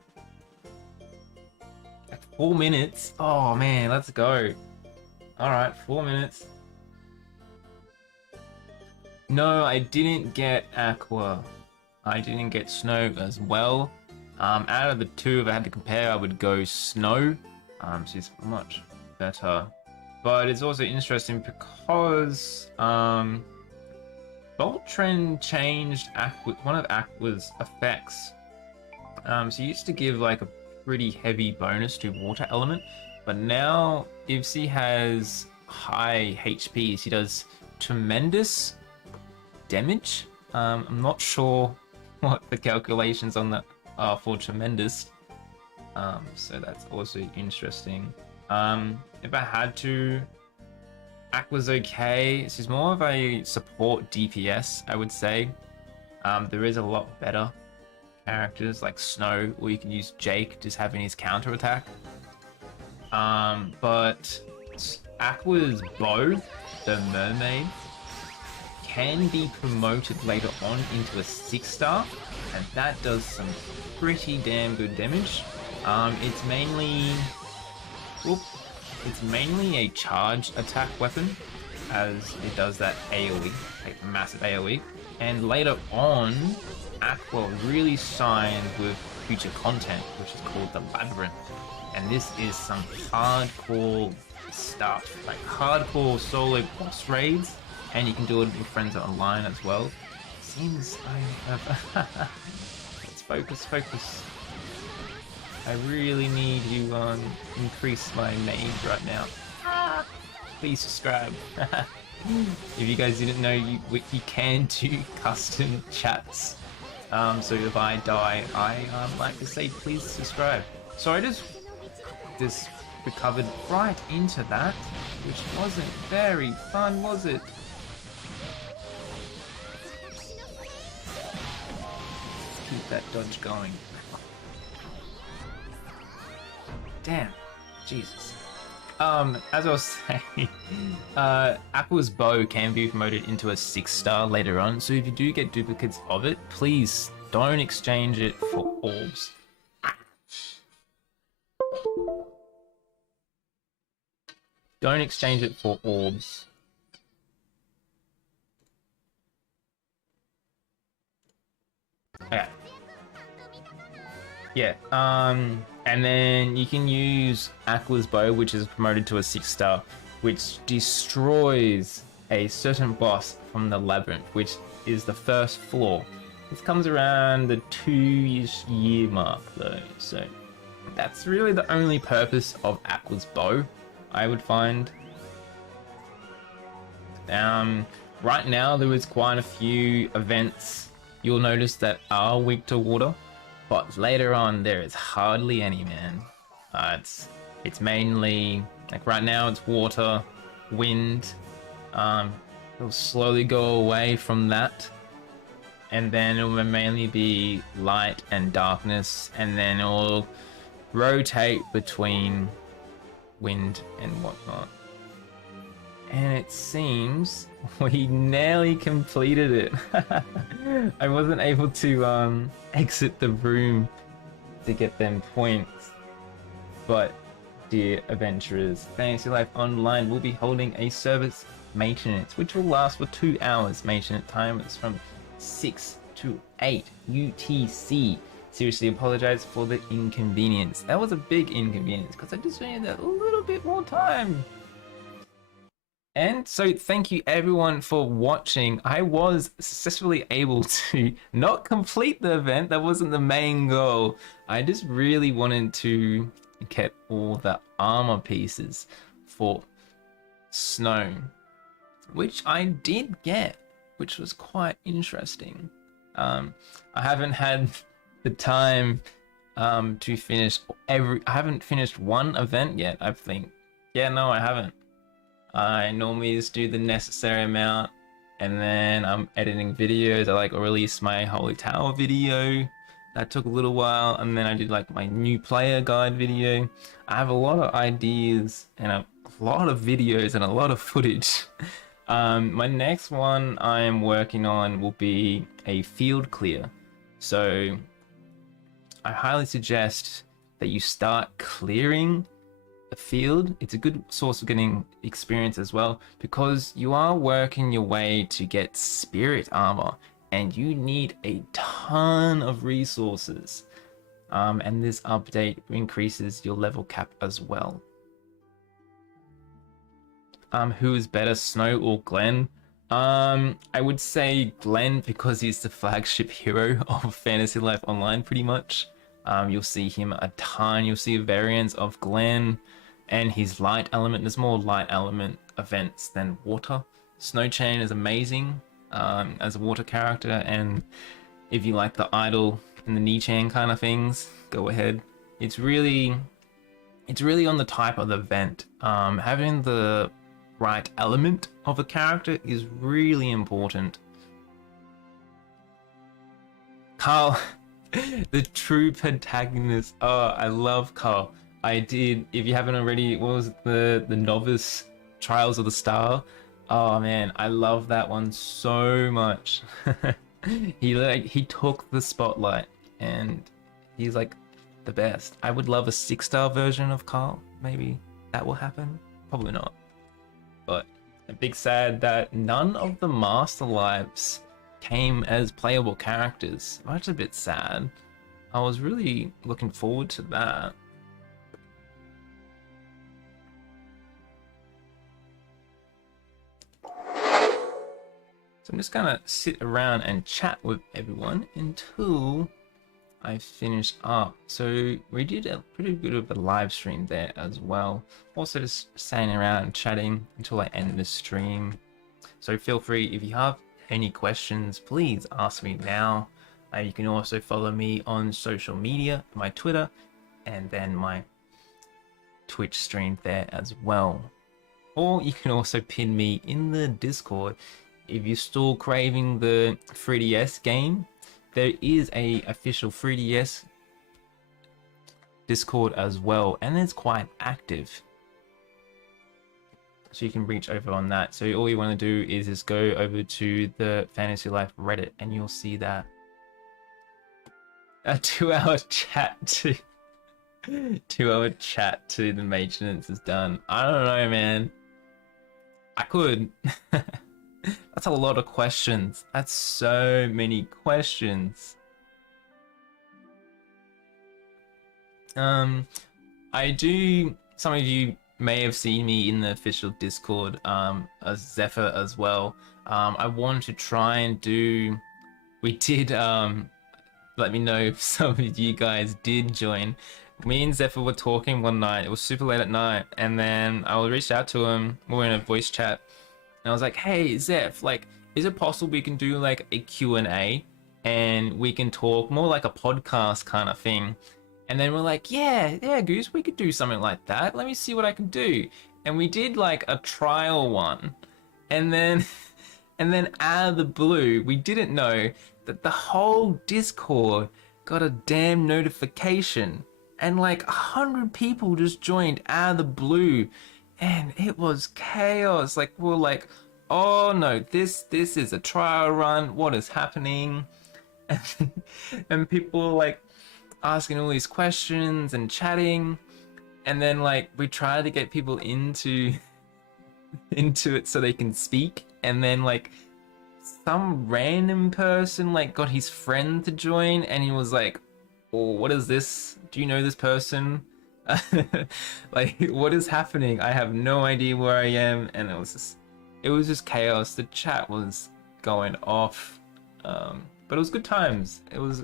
At 4 minutes. Oh man, let's go. Alright, 4 minutes. No, I didn't get Aqua. I didn't get Snow as well. Out of the two, if I had to compare, I would go Snow. She's much better. But it's also interesting because Boltrend changed one of Aqua's effects. So he used to give like a pretty heavy bonus to water element, but now if she has high HP, she does tremendous damage. I'm not sure what the calculations on that are for tremendous. So that's also interesting. If I had to, Aqua's okay. She's more of a support DPS, I would say. There is a lot better characters like Snow, or you can use Jake just having his counter attack. But Aqua's bow, the mermaid, can be promoted later on into a 6-star, and that does some pretty damn good damage. It's mainly a charge attack weapon, as it does that AoE, like massive AoE. And later on, Aqua really signed with future content, which is called the Labyrinth. And this is some hardcore stuff, like hardcore solo boss raids, and you can do it with friends online as well. Seems I have... Let's focus. I really need to increase my name right now. Please subscribe. If you guys didn't know, you can do custom chats. So if I die, I like to say please subscribe. So I just recovered right into that, which wasn't very fun, was it? Keep that dodge going. Damn, Jesus. As I was saying, Aqua's bow can be promoted into a 6-star later on, so if you do get duplicates of it, please don't exchange it for orbs. Don't exchange it for orbs. Okay. Yeah, and then you can use Aqua's bow, which is promoted to a 6-star, which destroys a certain boss from the Labyrinth, which is the first floor. This comes around the 2-ish year mark though, so that's really the only purpose of Aqua's bow, I would find. Right now there is quite a few events you'll notice that are weak to water. But later on, there is hardly any, man. It's mainly, like right now, it's water, wind. It'll slowly go away from that. And then it will mainly be light and darkness. And then it will rotate between wind and whatnot. And it seems we nearly completed it. I wasn't able to exit the room to get them points. But dear adventurers, Fantasy Life Online will be holding a service maintenance, which will last for 2 hours. Maintenance time is from 6 to 8 UTC. Seriously apologize for the inconvenience. That was a big inconvenience because I just needed a little bit more time. And so thank you everyone for watching. I was successfully able to not complete the event. That wasn't the main goal. I just really wanted to get all the armor pieces for Snow, which I did get, which was quite interesting. I haven't had the time to finish I haven't finished one event yet, I think. Yeah, no, I haven't. I normally just do the necessary amount, and then I'm editing videos. I like release my Holy Tower video. That took a little while, and then I did like my new player guide video. I have a lot of ideas and a lot of videos and a lot of footage. My next one I am working on will be a field clear. So I highly suggest that you start clearing the field. It's a good source of getting experience as well, because you are working your way to get spirit armor, and you need a ton of resources. And this update increases your level cap as well. Who is better, Snow or Glenn? I would say Glenn, because he's the flagship hero of Fantasy Life Online, pretty much. You'll see him a ton. You'll see variants of Glenn and his light element. There's more light element events than water. Snow Chain is amazing as a water character, and if you like the idol and the Nichan kind of things, go ahead. It's really on the type of the event. Having the right element of a character is really important. Carl, the true protagonist. Oh, I love Carl. I did, if you haven't already, what was it, the novice Trials of the Star? Oh man, I love that one so much. He took the spotlight, and he's like the best. I would love a 6-star version of Carl. Maybe that will happen. Probably not. But a big sad that none of the Master Lives came as playable characters. That's a bit sad. I was really looking forward to that. So I'm just gonna sit around and chat with everyone until I finish up. So we did a pretty good of a live stream there as well. Also just sitting around and chatting until I end the stream. So feel free, if you have any questions, please ask me now. You can also follow me on social media, my Twitter, and then my Twitch stream there as well. Or you can also pin me in the Discord. If you're still craving the 3DS game, there is a official 3DS Discord as well, and it's quite active. So you can reach over on that. So all you want to do is just go over to the Fantasy Life Reddit, and you'll see that a 2-hour chat to 2-hour chat to the maintenance is done. I don't know, man. I could. That's a lot of questions. That's so many questions. I do, some of you may have seen me in the official Discord as Zephyr as well. I wanted to try and do, we did, let me know if some of you guys did join. Me and Zephyr were talking one night. It was super late at night, and then I reached out to him. We were in a voice chat, and I was like, hey Zeph, like, is it possible we can do like a Q&A and we can talk more like a podcast kind of thing? And then we're like, yeah, Goose, we could do something like that. Let me see what I can do. And we did like a trial one. And then out of the blue, we didn't know that the whole Discord got a damn notification. And like 100 people just joined out of the blue. And it was chaos. Like, we're like, oh no, this is a trial run. What is happening? And people were like asking all these questions and chatting. And then like we tried to get people into it so they can speak. And then like some random person like got his friend to join, and he was like, oh, what is this? Do you know this person? Like, what is happening? I have no idea where I am. And it was just chaos. The chat was going off, but it was good times. It was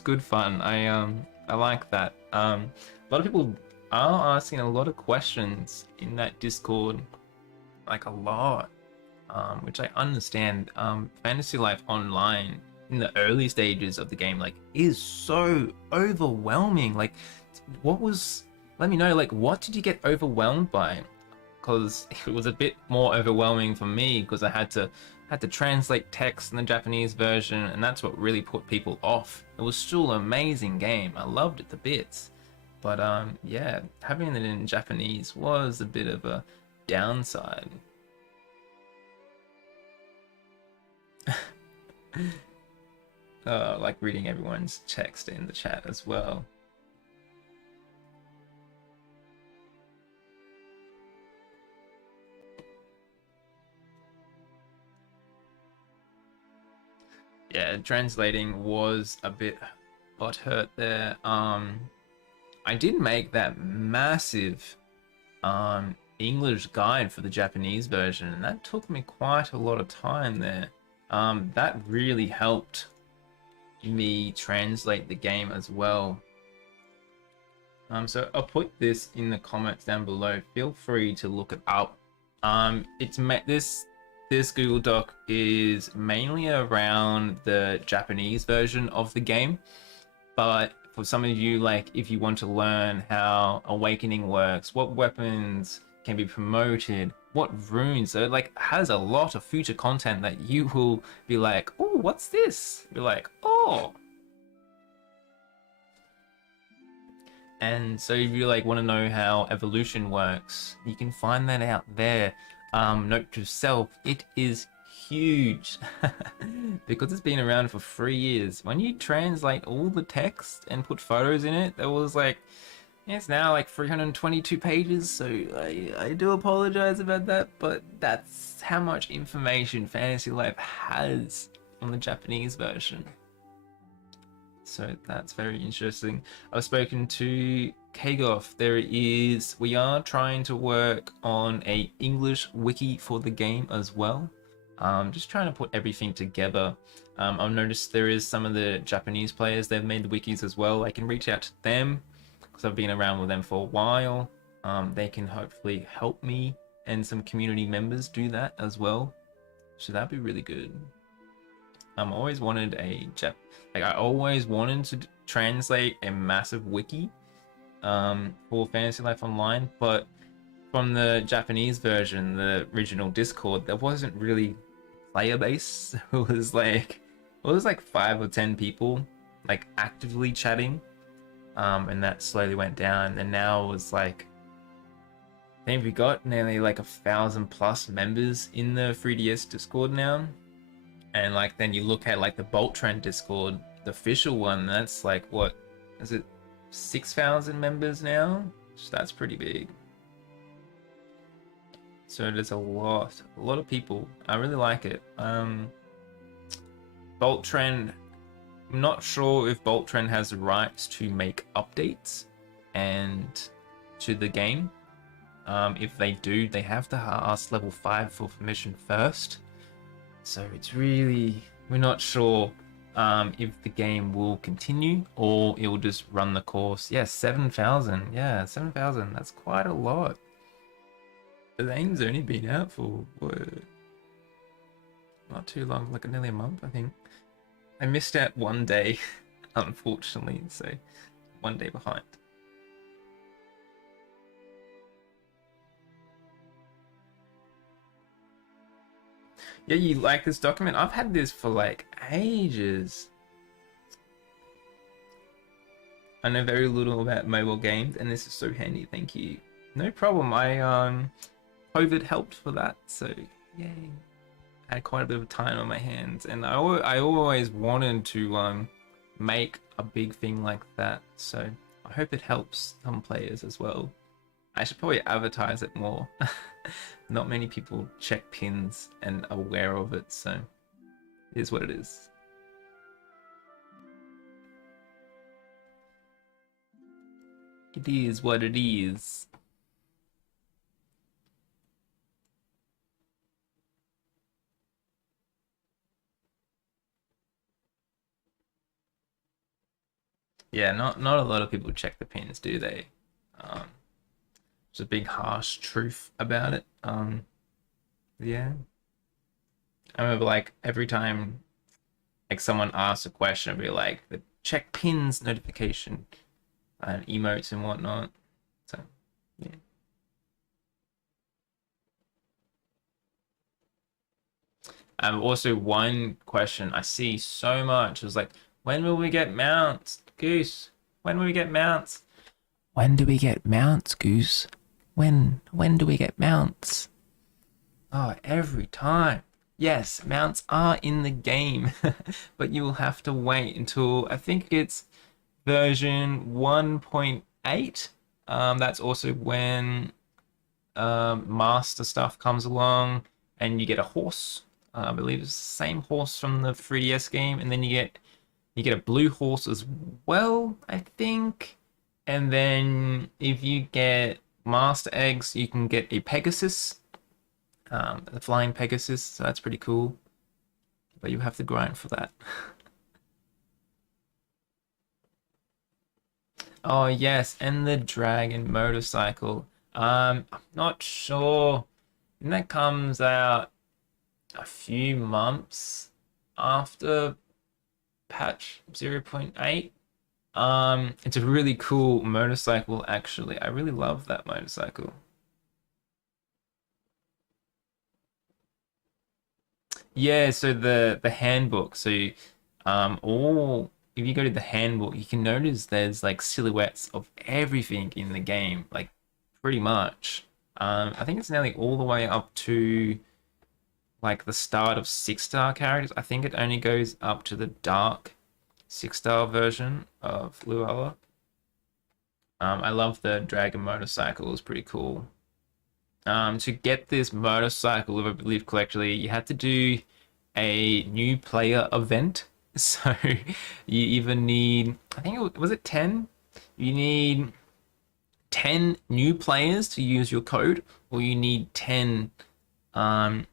good fun. I like that. A lot of people are asking a lot of questions in that Discord, like a lot, which I understand. Fantasy Life Online in the early stages of the game like is so overwhelming. Like, let me know, like, what did you get overwhelmed by? Because it was a bit more overwhelming for me, because I had to translate text in the Japanese version, and that's what really put people off. It was still an amazing game. I loved it to bits, but yeah, having it in Japanese was a bit of a downside. like reading everyone's text in the chat as well. Yeah, translating was a bit butthurt there. I did make that massive English guide for the Japanese version, and that took me quite a lot of time there. That really helped me translate the game as well. So I'll put this in the comments down below. Feel free to look it up. This Google Doc is mainly around the Japanese version of the game, but for some of you, like if you want to learn how Awakening works, what weapons can be promoted, what runes, so it like has a lot of future content that you will be like, oh, what's this? You're like, oh. And so if you like want to know how evolution works, you can find that out there. Note to self, it is huge because it's been around for 3 years. When you translate all the text and put photos in it, there was like, it's now like 322 pages, so I do apologize about that, but that's how much information Fantasy Life has on the Japanese version. So that's very interesting. I've spoken to Kagoff. We are trying to work on a English wiki for the game as well. Just trying to put everything together. I've noticed there is some of the Japanese players, they've made the wikis as well. I can reach out to them because I've been around with them for a while. They can hopefully help me and some community members do that as well. So that'd be really good. I always wanted to translate a massive wiki for Fantasy Life Online, but from the Japanese version, the original Discord, there wasn't really player base. It was like 5 or 10 people like actively chatting, and that slowly went down, and now it was like, I think we got nearly like 1,000+ members in the 3DS Discord now. And like then you look at like the Boltrend Discord, the official one, that's like, what is it, 6,000 members now? So that's pretty big. So there's a lot of people. I really like it. Boltrend, I'm not sure if Boltrend has the rights to make updates and to the game. If they do, they have to ask level 5 for permission first. So it's really, we're not sure if the game will continue or it will just run the course. Yeah, 7,000. Yeah, 7,000. That's quite a lot. The game's only been out for not too long, like nearly a month, I think. I missed out one day, unfortunately, so 1 day behind. Yeah, you like this document? I've had this for like ages. I know very little about mobile games, and this is so handy. Thank you. No problem. COVID helped for that, so yay. I had quite a bit of time on my hands, and I always wanted to make a big thing like that. So I hope it helps some players as well. I should probably advertise it more. Not many people check pins and are aware of it, so it is what it is. It is what it is. Yeah, not a lot of people check the pins, do they? It's a big harsh truth about it. Yeah. I remember like every time like someone asks a question, it'd be like the check pins notification and emotes and whatnot. So yeah. Also one question I see so much is like, when will we get mounts, Goose? When will we get mounts? When do we get mounts, Goose? When do we get mounts? Oh, every time. Yes, mounts are in the game, but you will have to wait until I think it's version 1.8. That's also when master stuff comes along and you get a horse. I believe it's the same horse from the 3DS game, and then you get a blue horse as well, I think. And then if you get master eggs, you can get a Pegasus, the flying Pegasus. So that's pretty cool, but you have to grind for that. Oh yes, and the dragon motorcycle. I'm not sure. And that comes out a few months after patch 0.8. It's a really cool motorcycle actually. I really love that motorcycle. Yeah, so the handbook. So all if you go to the handbook, you can notice there's like silhouettes of everything in the game, like pretty much. I think it's nearly all the way up to like the start of 6-star characters. I think it only goes up to the dark 6-star version of Luella. I love the dragon motorcycle. It was pretty cool. To get this motorcycle, if I believe correctly, you had to do a new player event. So you even need, I think was it 10? You need 10 new players to use your code, or you need 10 um,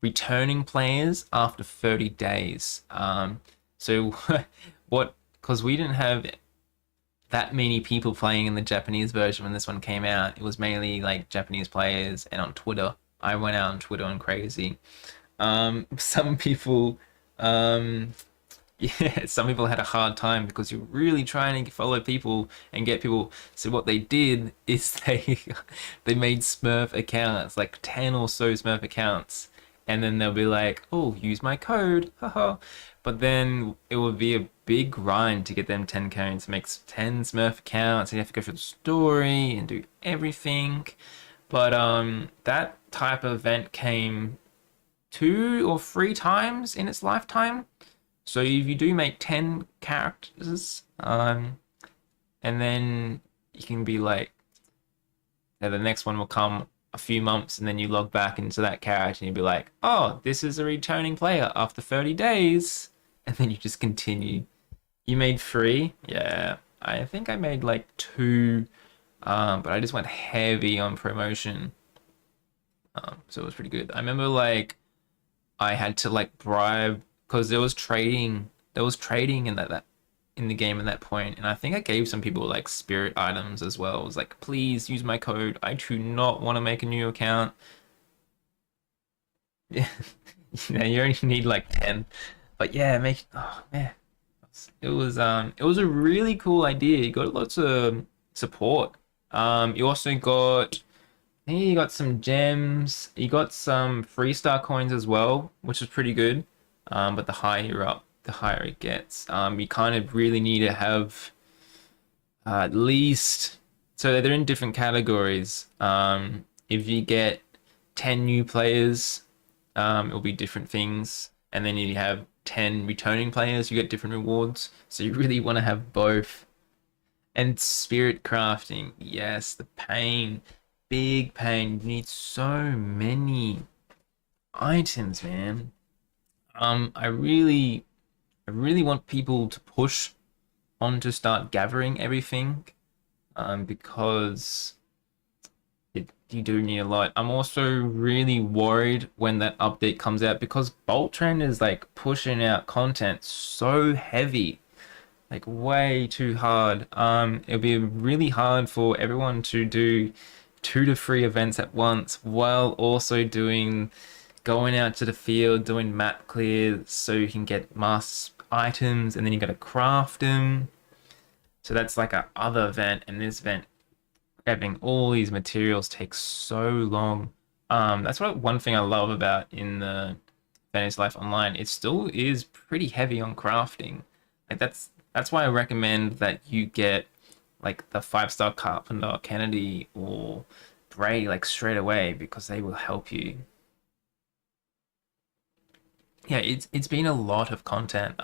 returning players after 30 days. So what, because we didn't have that many people playing in the Japanese version when this one came out. It was mainly like Japanese players, and on Twitter. I went out on Twitter and crazy. Some people, um, yeah, some people had a hard time because you're really trying to follow people and get people. So what they did is they made Smurf accounts, like 10 or so Smurf accounts, and then they'll be like, "Oh, use my code," haha. But then it would be a big grind to get them 10 coins, to make 10 Smurf accounts, and you have to go through the story and do everything. But that type of event came 2 or 3 times in its lifetime. So if you do make 10 characters, and then you can be like, yeah, the next one will come a few months, and then you log back into that character and you'll be like, oh, this is a returning player after 30 days. And then you just continue. You made 3? Yeah. I think I made like 2, but I just went heavy on promotion. So it was pretty good. I remember like I had to like bribe because there was trading in that in the game at that point, and I think I gave some people like spirit items as well. It was like, please use my code. I do not want to make a new account. Yeah, you only need like 10, but yeah, make oh man, it was a really cool idea. You got lots of support. You also got I think you got some gems. You got some 3-star coins as well, which is pretty good. But the higher you're up, the higher it gets. You kind of really need to have at least, so they're in different categories. If you get 10 new players, it'll be different things. And then you have 10 returning players, you get different rewards. So you really want to have both. And spirit crafting, yes, the pain, big pain. You need so many items, man. I really want people to push on to start gathering everything, because you do need a lot. I'm also really worried when that update comes out because Boltrend is like pushing out content so heavy, like way too hard. It'll be really hard for everyone to do 2 to 3 events at once while also going out to the field, doing map clears so you can get mass items, and then you gotta craft them. So that's like a other event, and this event having all these materials takes so long. That's what one thing I love about in the Fantasy Life Online. It still is pretty heavy on crafting. Like that's why I recommend that you get like the 5-star Carpenter, Kennedy, or Bray like straight away because they will help you. Yeah, it's been a lot of content.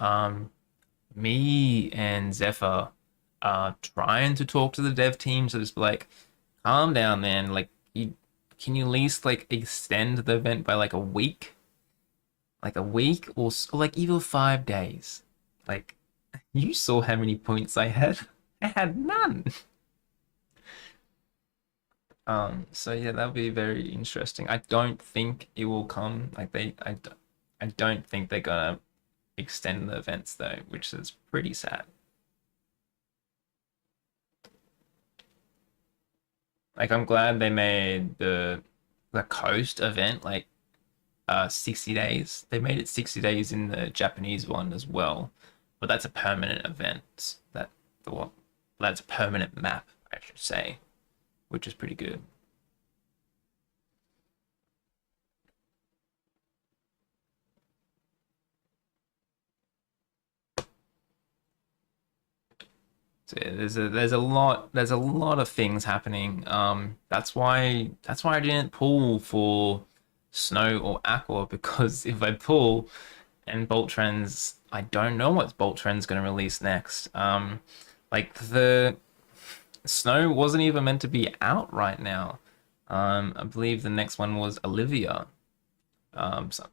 Me and Zephyr are trying to talk to the dev team to just be like, calm down, man. Like, you can you at least like extend the event by like a week, or like even 5 days. Like, you saw how many points I had. I had none. So yeah, that'll be very interesting. I don't think it will come. Like I don't think they're gonna extend the events though, which is pretty sad. Like I'm glad they made the coast event like 60 days. They made it 60 days in the Japanese one as well. But that's a permanent event. Well, that's a permanent map, I should say, which is pretty good. So yeah, there's a lot of things happening. That's why I didn't pull for Snow or Aqua because if I pull and Boltrend's, I don't know what Boltrend's gonna release next. Like the Snow wasn't even meant to be out right now. I believe the next one was Olivia.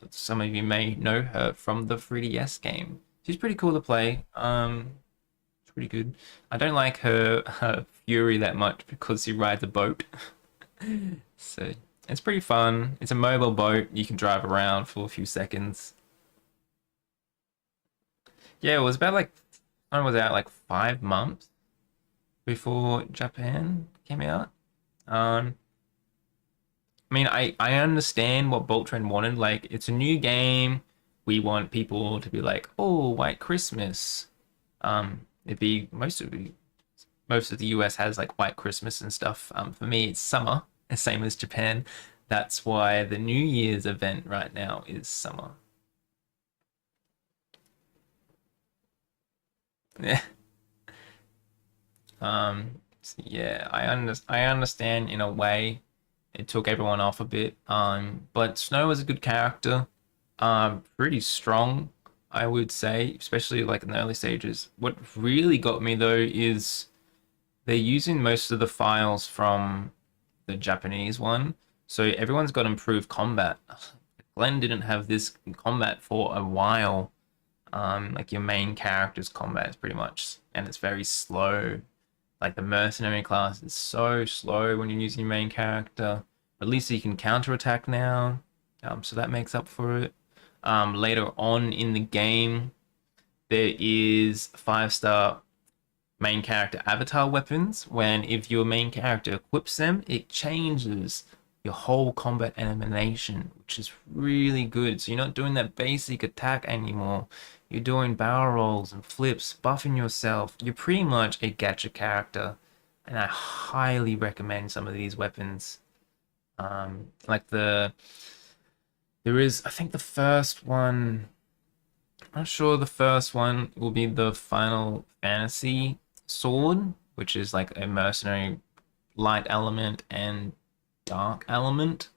Some of you may know her from the 3DS game. She's pretty cool to play. It's pretty good. I don't like her Fury that much because she rides a boat. So it's pretty fun. It's a mobile boat. You can drive around for a few seconds. Yeah, it was about like I was out like 5 months before Japan came out. Um, I mean, I understand what Boltrend wanted. Like, it's a new game. We want people to be like, "Oh, White Christmas." It'd be most of the US has like White Christmas and stuff. For me, it's summer, the same as Japan. That's why the New Year's event right now is summer. Yeah. So yeah, I understand in a way. It took everyone off a bit. But Snow is a good character. Pretty strong, I would say, especially like in the early stages. What really got me though is they're using most of the files from the Japanese one, so everyone's got improved combat. Glenn didn't have this combat for a while. Like your main character's combat is pretty much, and it's very slow. Like the mercenary class is so slow when you're using your main character. At least you can counterattack now, so that makes up for it. Later on in the game, there is 5-star main character avatar weapons. When if your main character equips them, it changes your whole combat animation, which is really good. So you're not doing that basic attack anymore. You're doing barrel rolls and flips, buffing yourself. You're pretty much a gacha character, and I highly recommend some of these weapons. Like there is, I think the first one. I'm not sure the first one will be the Final Fantasy sword, which is like a mercenary light element and dark element,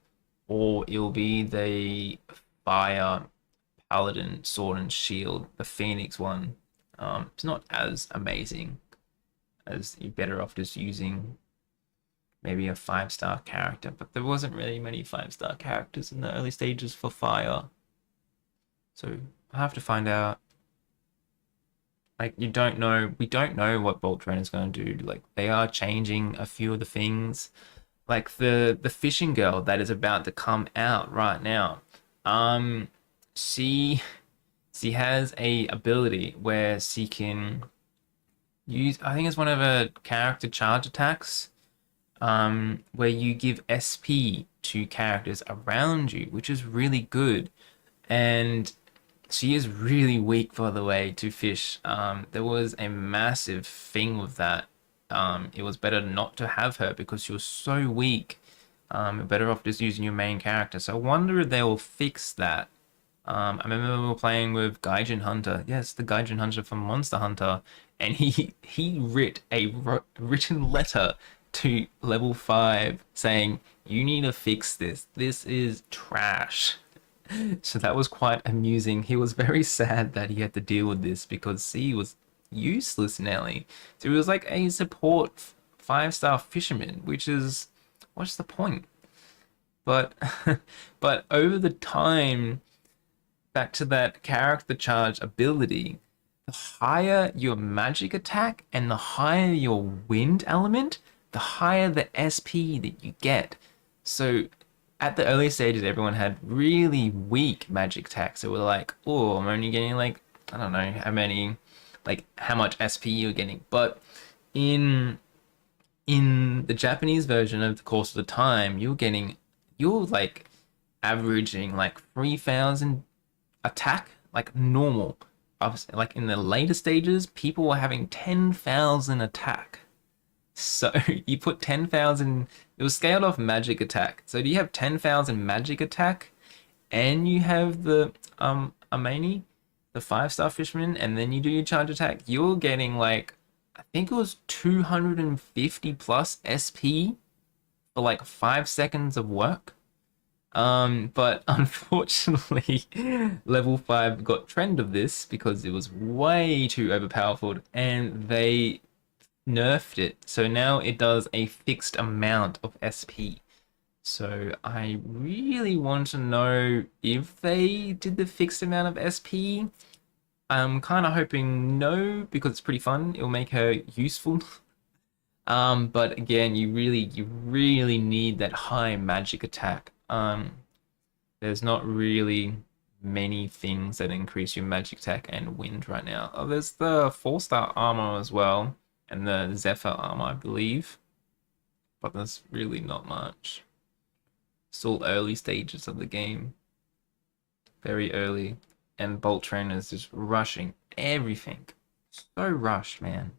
or it'll be the fire paladin sword and shield, the Phoenix one. It's not as amazing as you're better off just using maybe a 5-star character, but there wasn't really many 5-star characters in the early stages for fire. So I have to find out. Like we don't know what Boltrend is going to do. Like they are changing a few of the things. Like the fishing girl that is about to come out right now. Um, she she has a ability where she can use. I think it's one of her character charge attacks. Where you give SP to characters around you, which is really good. And she is really weak, by the way, to fish. There was a massive thing with that. It was better not to have her because she was so weak. You're better off just using your main character. So I wonder if they will fix that. I remember we were playing with Gaijin Hunter. Yes, the Gaijin Hunter from Monster Hunter, and he writ a written letter to level 5 saying, "You need to fix this. This is trash." So that was quite amusing. He was very sad that he had to deal with this because C was useless nearly. So he was like a support 5-star fisherman, which is what's the point? But but over the time, back to that character charge ability, the higher your magic attack and the higher your wind element, the higher the SP that you get. So at the early stages, everyone had really weak magic attack. So we're like, oh, I'm only getting like, I don't know how many, like how much SP you're getting. But in in the Japanese version of the course of the time, you're like averaging like 3,000 attack, like normal. Obviously, like in the later stages, people were having 10,000 attack. So you put 10,000, it was scaled off magic attack. So do you have 10,000 magic attack and you have the Amani, the 5-star fisherman, and then you do your charge attack, you're getting like I think it was 250 plus SP for like 5 seconds of work. But unfortunately, level 5 got trend of this because it was way too overpowered and they nerfed it. So now it does a fixed amount of SP. So I really want to know if they did the fixed amount of SP. I'm kind of hoping no, because it's pretty fun. It'll make her useful. But again, you really need that high magic attack. There's not really many things that increase your magic attack and wind right now. Oh, there's the 4-star armor as well, and the Zephyr armor, I believe. But there's really not much. Still early stages of the game. Very early. And Boltrend is just rushing everything. So rushed, man.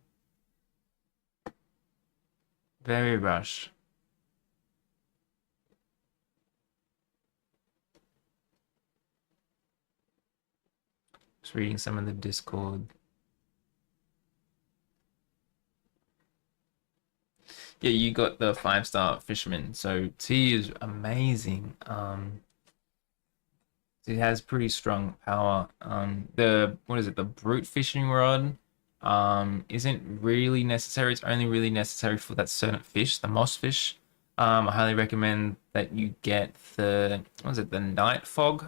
Very rushed. Just reading some of the Discord. Yeah, you got the 5-star fisherman. So T is amazing. It has pretty strong power. The what is it? The brute fishing rod isn't really necessary. It's only really necessary for that certain fish, the moss fish. I highly recommend that you get the what is it? The night fog,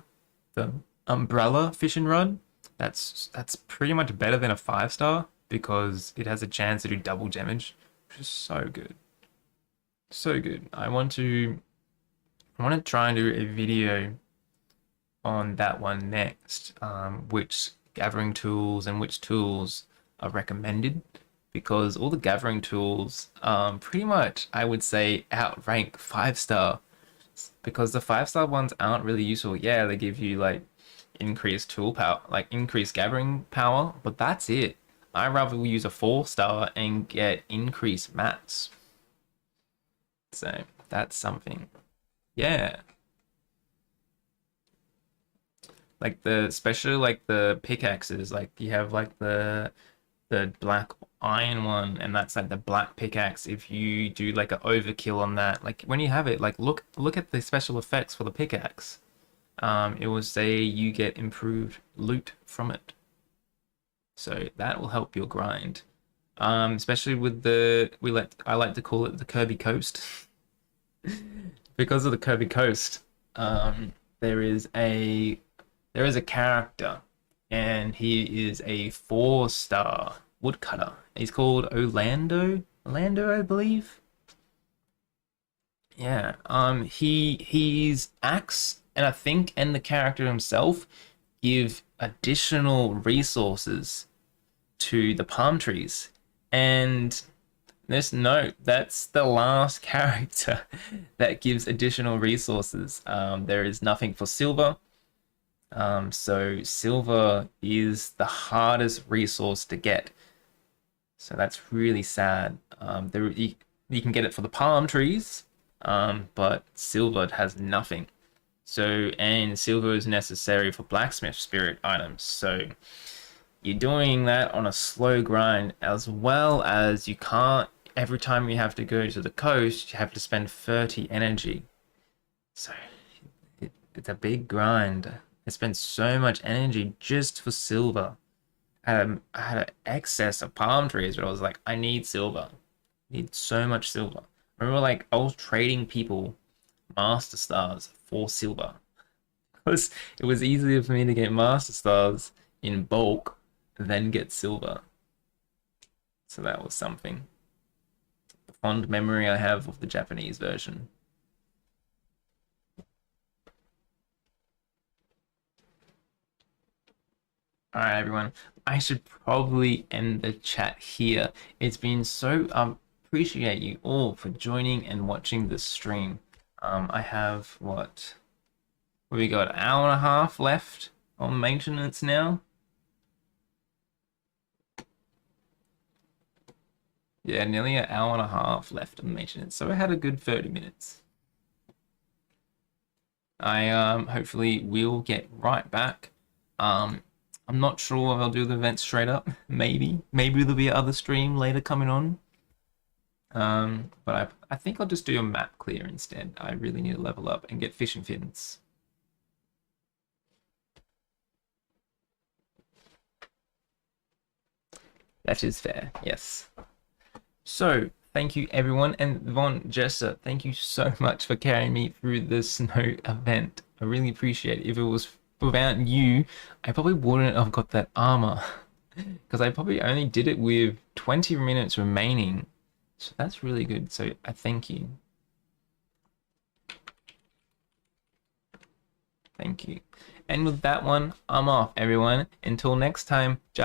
the umbrella fishing rod. That's pretty much better than a 5-star because it has a chance to do double damage, which is so good. So good. I want to try and do a video on that one next, which gathering tools and which tools are recommended, because all the gathering tools pretty much I would say outrank 5-star, because the 5-star ones aren't really useful. Yeah, they give you like increased tool power, like increased gathering power, but that's it. I rather use a 4-star and get increased mats. So that's something. Yeah. Like the especially like the pickaxes, like you have like the black iron one, and that's like the black pickaxe. If you do like an overkill on that, like when you have it, like look at the special effects for the pickaxe. It will say you get improved loot from it. So that will help your grind. Especially with I like to call it the Kirby Coast. Because of the Kirby Coast, there is a there is a character, and he is a 4-star woodcutter. He's called Orlando, I believe. Yeah. He's axe, and I think, and the character himself give additional resources to the palm trees. And this note, that's the last character that gives additional resources. There is nothing for silver. So silver is the hardest resource to get. So that's really sad. You can get it for the palm trees, but silver has nothing. So, and silver is necessary for blacksmith spirit items. So you're doing that on a slow grind, as well as you can't, every time you have to go to the coast, you have to spend 30 energy. So it's a big grind. I spent so much energy just for silver. I had an excess of palm trees, but I was like, I need silver. I need so much silver. I remember like I was trading people master stars for silver. It was easier for me to get master stars in bulk than get silver. So that was something. The fond memory I have of the Japanese version. All right, everyone. I should probably end the chat here. It's been so appreciate you all for joining and watching this stream. I have what we got, an hour and a half left on maintenance now. Yeah, nearly an hour and a half left on maintenance. So I had a good 30 minutes. I hopefully will get right back. I'm not sure if I'll do the event straight up. Maybe there'll be another stream later coming on. But I think I'll just do a map clear instead. I really need to level up and get fishing fins. That is fair, yes. So, thank you everyone, and Von Jessa, thank you so much for carrying me through the snow event. I really appreciate it. If it was without you, I probably wouldn't have got that armor, because I probably only did it with 20 minutes remaining. So that's really good, so I thank you. Thank you. And with that one, I'm off, everyone. Until next time,